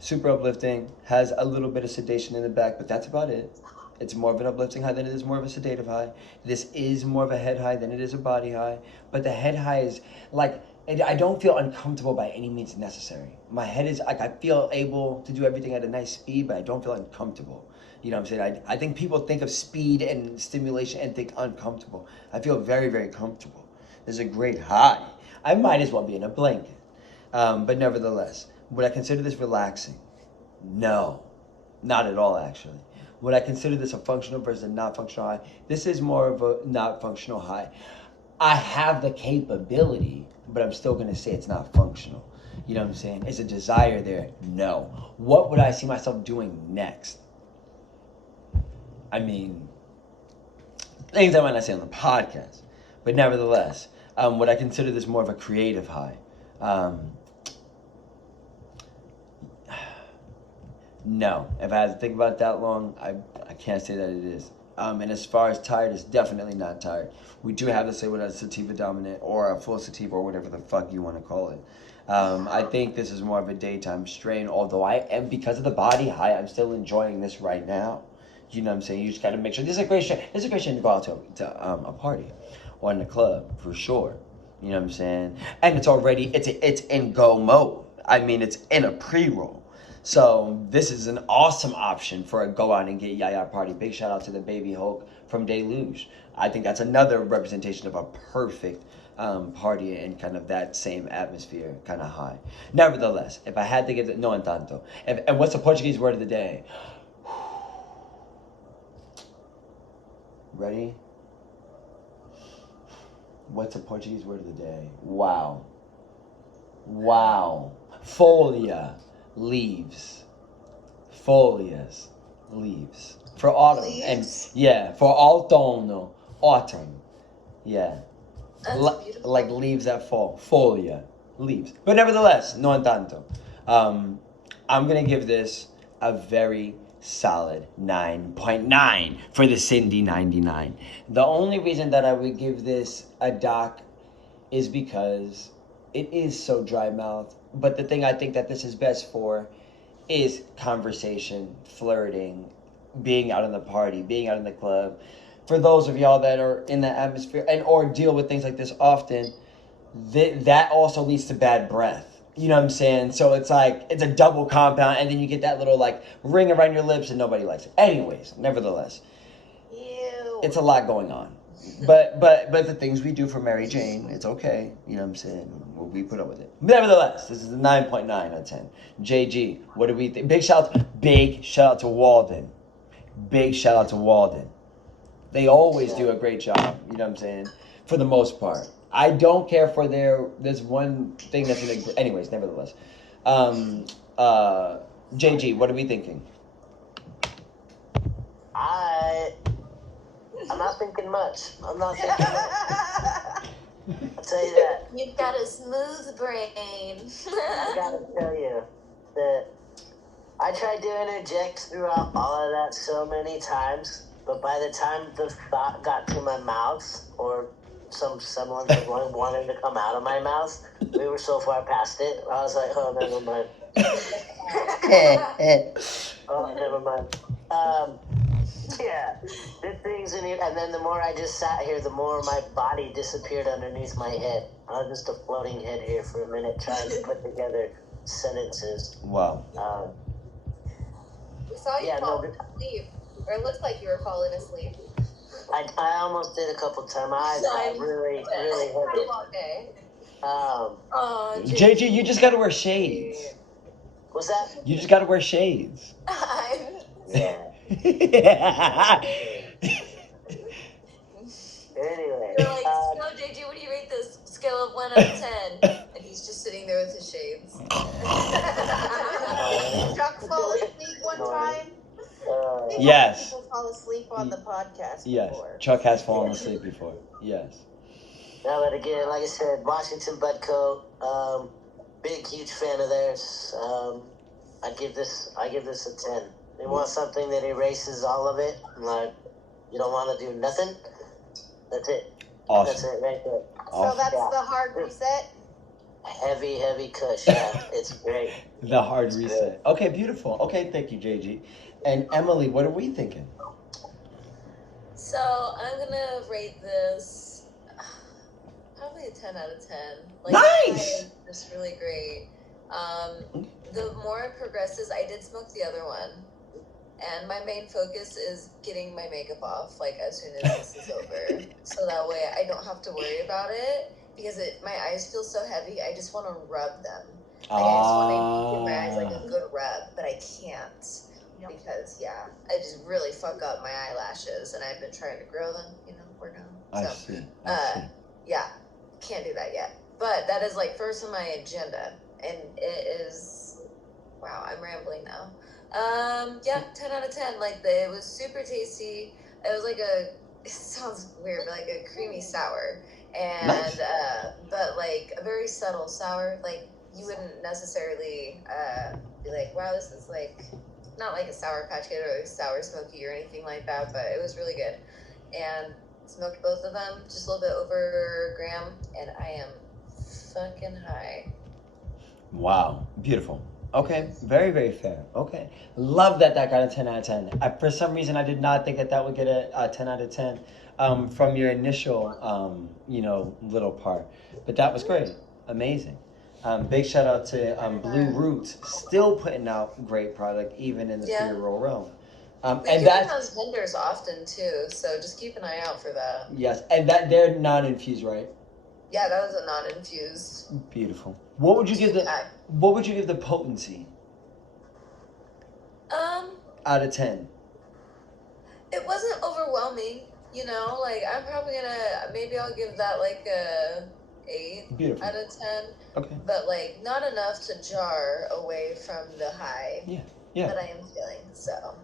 super uplifting, has a little bit of sedation in the back, but that's about it. It's more of an uplifting high than it is more of a sedative high. This is more of a head high than it is a body high, but the head high is like, I don't feel uncomfortable by any means necessary. My head is like, I feel able to do everything at a nice speed, but I don't feel uncomfortable. You know what I'm saying? I think people think of speed and stimulation and think uncomfortable. I feel very, very comfortable. This is a great high. I might as well be in a blanket. But nevertheless, would I consider this relaxing? No, not at all, actually. Would I consider this a functional versus a not functional high? This is more of a not functional high. I have the capability, but I'm still going to say it's not functional. You know what I'm saying? Is a desire there? No. What would I see myself doing next? I mean, things I might not say on the podcast, but nevertheless, would I consider this more of a creative high? No. If I had to think about it that long, I can't say that it is. And as far as tired, it's definitely not tired. We do have to say whether it's sativa dominant or a full sativa or whatever the fuck you want to call it. I think this is more of a daytime strain, although I am, because of the body high, I'm still enjoying this right now. You know what I'm saying? You just got to make sure. This is a great strain. This is a great strain to go out to a party or in the club, for sure. You know what I'm saying? And it's already, it's in go mode. I mean, it's in a pre-roll. So this is an awesome option for a go out and get yaya party. Big shout out to the Baby Hulk from Deluge. I think that's another representation of a perfect party in kind of that same atmosphere, kind of high. Nevertheless, if I had to give it, no entanto. And what's the Portuguese word of the day? Ready? What's the Portuguese word of the day? Wow. Wow. Folia. Leaves. Folias. Leaves. For autumn. Leaves? And yeah, for outono. Autumn. Yeah. That's beautiful. Like leaves that fall. Folia. Leaves. But nevertheless, no entanto. I'm going to give this a very solid 9.9 for the Cindy 99. The only reason that I would give this a doc is because it is so dry mouth. But the thing I think that this is best for is conversation, flirting, being out in the party, being out in the club, for those of y'all that are in that atmosphere and or deal with things like this often, that also leads to bad breath. You know what I'm saying? So it's like, it's a double compound, and then you get that little like ring around your lips and nobody likes it. Anyways, nevertheless, Ew. it's a lot going on. But the things we do for Mary Jane, it's okay. You know what I'm saying? We put up with it. Nevertheless, this is a 9.9 out of 10. JG, what do we think? Big shout out to Walden. Big shout out to Walden. They always do a great job, you know what I'm saying? For the most part. I don't care for there's one thing that's anyways, nevertheless. JG, what are we thinking? I'm not thinking much. I'm not thinking much. I'll tell you that. You've got a smooth brain. I gotta tell you that I tried to interject throughout all of that so many times, but by the time the thought got to my mouth, or someone wanted to come out of my mouth, we were so far past it. I was like, oh, never mind. Oh, never mind. Yeah, did things in here, and then the more I just sat here, the more my body disappeared underneath my head. I was just a floating head here for a minute, trying to put together sentences. Wow. We saw you fall asleep, or it looked like you were falling asleep. I almost did a couple times. I got really heavy. JG, you just gotta wear shades. What's that? You just gotta wear shades. Yeah. Anyway. You're like, so JG, what do you rate this? Scale of 1 out of 10. And he's just sitting there with his shades. Chuck fall asleep one time. Yes. People fall asleep on the podcast Yes. before. Chuck has fallen asleep before. Yes. No, but again, like I said, Washington Budco, big, huge fan of theirs. I give this a 10. They want something that erases all of it. Like, you don't want to do nothing. That's it. Awesome. That's it right there. So that's the hard reset. Heavy Kush. Yeah, it's great. The hard reset. Okay, beautiful. Okay, thank you, JG. And Emily, what are we thinking? So I'm gonna rate this probably a 10 out of 10. Like, Nice! It's really great. The more it progresses, I did smoke the other one, and my main focus is getting my makeup off, like, as soon as this is over. So that way I don't have to worry about it, because my eyes feel so heavy, I just want to rub them. Like, I just want to give my eyes, like, a good rub, but I can't. Because, I just really fuck up my eyelashes, and I've been trying to grow them, we're done. I see. Yeah, can't do that yet. But that is, like, first on my agenda, and it is, wow, I'm rambling now. 10 out of 10. Like, it was super tasty. It was like it sounds weird, but like a creamy sour. And, Nice. But like a very subtle sour. Like, you wouldn't necessarily be like, wow, this is like, not like a Sour Patch Kid or sour smoky or anything like that, but it was really good. And smoked both of them, just a little bit over a gram, and I am fucking high. Wow, beautiful. Okay, very, very fair. Okay, love that got a 10 out of 10. For some reason, I did not think that would get a 10 out of 10 from your initial, little part. But that was great, amazing. Big shout out to Blue Roots, still putting out great product even in the pre-roll realm. And that's those vendors often too, so just keep an eye out for that. Yes, and that they're non-infused, right? Yeah, that was a non-infused. Beautiful. What would you give the potency? Out of 10. It wasn't overwhelming, like I'm probably maybe I'll give that like a 8 Beautiful. out of 10. Okay. But like not enough to jar away from the high that I am feeling. So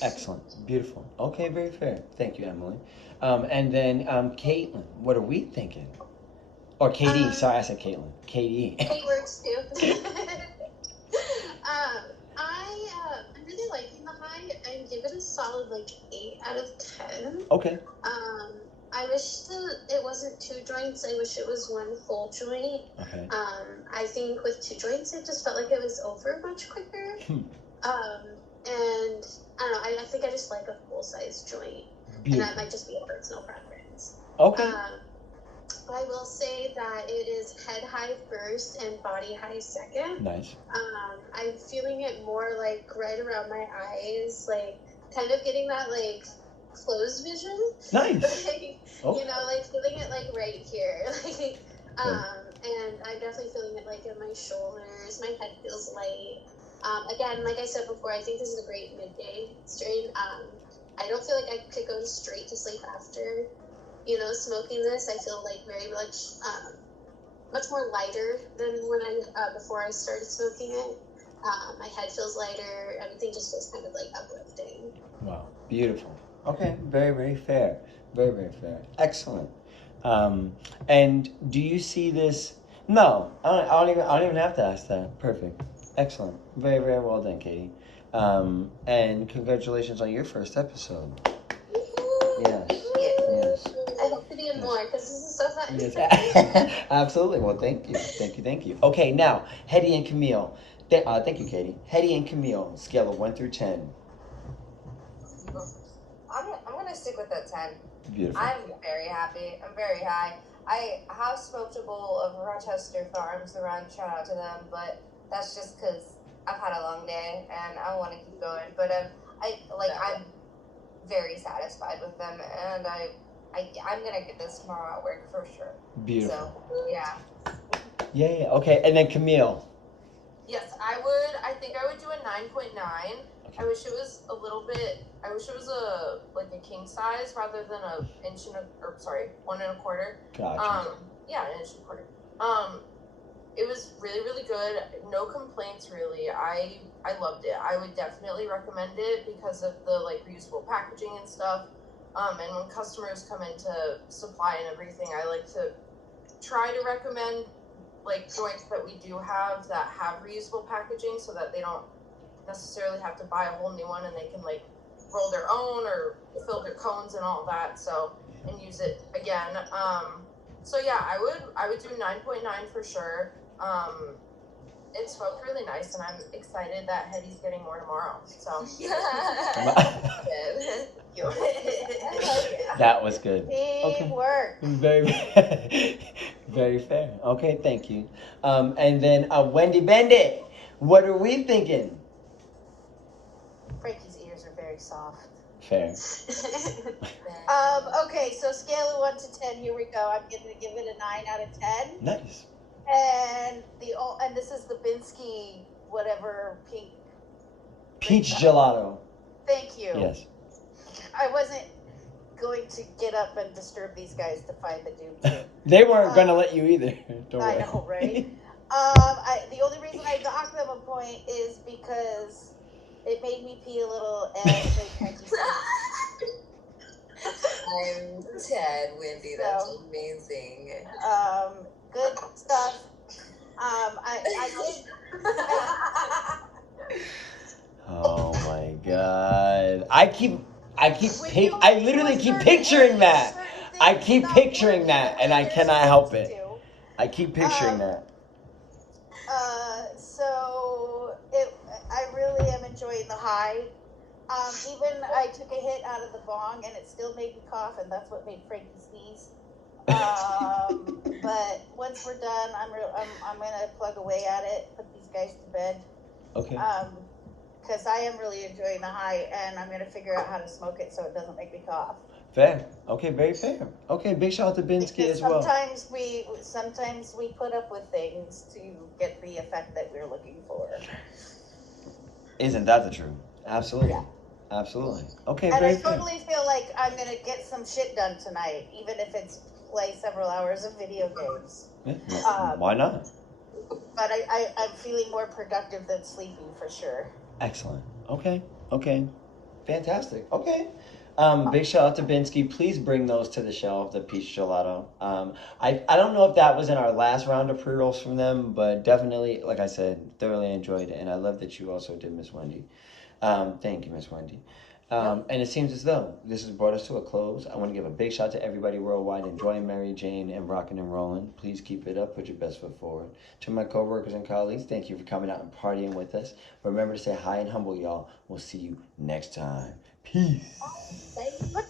excellent. Beautiful. Okay, very fair. Thank you, Emily. And then Caitlin, what are we thinking? Or KD, sorry, I said Caitlin. KD. It works too. I'm really liking the high. I give it a solid 8 out of 10. Okay. I wish that it wasn't 2 joints. I wish it was 1 full joint. Okay. I think with 2 joints, it just felt like it was over much quicker. and I don't know. I think I just like a full size joint, and Beautiful. that might just be a personal preference. Okay. I will say that it is head high first and body high second. Nice. I'm feeling it more like right around my eyes, like kind of getting that like closed vision. Nice. Like, Oh. you know, like feeling it like right here. Like, and I'm definitely feeling it like in my shoulders. My head feels light. Again, like I said before, I think this is a great midday strain. I don't feel like I could go straight to sleep after, you know, smoking this. I feel like very much more lighter than when before I started smoking it. My head feels lighter. Everything just feels kind of like uplifting. Wow. Beautiful. Okay. Very, very fair. Very, very fair. Excellent. And do you see this? No, I don't even have to ask that. Perfect. Excellent. Very, very well done, Katie. And congratulations on your first episode. Yes. Yes. I hope to be in more because this is so fun. Yes. Absolutely. Well, thank you. Thank you. Thank you. Okay, now, Hetty and Camille. Thank you, Katie. Hetty and Camille, scale of 1 through 10. I'm gonna stick with that 10. Beautiful. I'm very happy. I'm very high. I have smoked a bowl of Rochester Farms around. Shout out to them, but that's just because I've had a long day and I want to keep going. But I'm very satisfied with them, and I'm gonna get this tomorrow at work for sure. Beautiful. So yeah. Yeah. Okay, and then Camille. Yes, I think I would do a 9.9. I wish it was a little bit. I wish it was a king size rather than a 1 1/4. Gotcha. Yeah, 1 1/4. It was really, really good. No complaints really. I loved it. I would definitely recommend it because of the reusable packaging and stuff. And when customers come into supply and everything, I like to try to recommend joints that we do have that have reusable packaging so that they don't necessarily have to buy a whole new one, and they can roll their own or fill their cones and all that, and use it again. So yeah, I would do 9.9 for sure. It smoked really nice, and I'm excited that Hetty's getting more tomorrow. So That was good. Teamwork. Very, very fair. Okay, thank you. And then Wendy Bendit, what are we thinking? Frankie's ears are very soft. Fair. Okay, so scale of 1 to 10. Here we go. I'm going to give it a 9 out of 10. Nice. And this is the Binske whatever pink. Peach gelato. Thank you. Yes. I wasn't going to get up and disturb these guys to find the dube. They weren't gonna let you either. Don't I worry. know, right? The only reason I docked them a point is because it made me pee a little and they kind of I'm 10, Wendy. That's amazing. Good stuff. I Oh my god. I literally keep picturing that. I keep picturing that and I cannot help it. I keep picturing that. I really am enjoying the high. Even I took a hit out of the bong and it still made me cough, and that's what made Frankie sneeze. But once we're done, I'm gonna plug away at it, put these guys to bed. Okay. Because I am really enjoying the high, and I'm gonna figure out how to smoke it so it doesn't make me cough. Fair. Okay, very fair. Okay, big shout out to Binske Because as well. sometimes we put up with things to get the effect that we're looking for. Isn't that the truth? Absolutely. Yeah. Absolutely. Okay, And very I fair. totally feel like I'm gonna get some shit done tonight, even if it's play several hours of video games. Yeah, why not? But I'm feeling more productive than sleeping for sure. Excellent. Okay. Fantastic. Okay. Big shout out to Binske. Please bring those to the shelf, the peach gelato. I don't know if that was in our last round of pre-rolls from them, but definitely, like I said, thoroughly enjoyed it. And I love that you also did, Miss Wendy. Thank you, Miss Wendy. And it seems as though this has brought us to a close. I want to give a big shout to everybody worldwide enjoying Mary Jane and rocking and rolling. Please keep it up. Put your best foot forward. To my coworkers and colleagues, thank you for coming out and partying with us. Remember to stay high and humble, y'all. We'll see you next time. Peace. Thank you.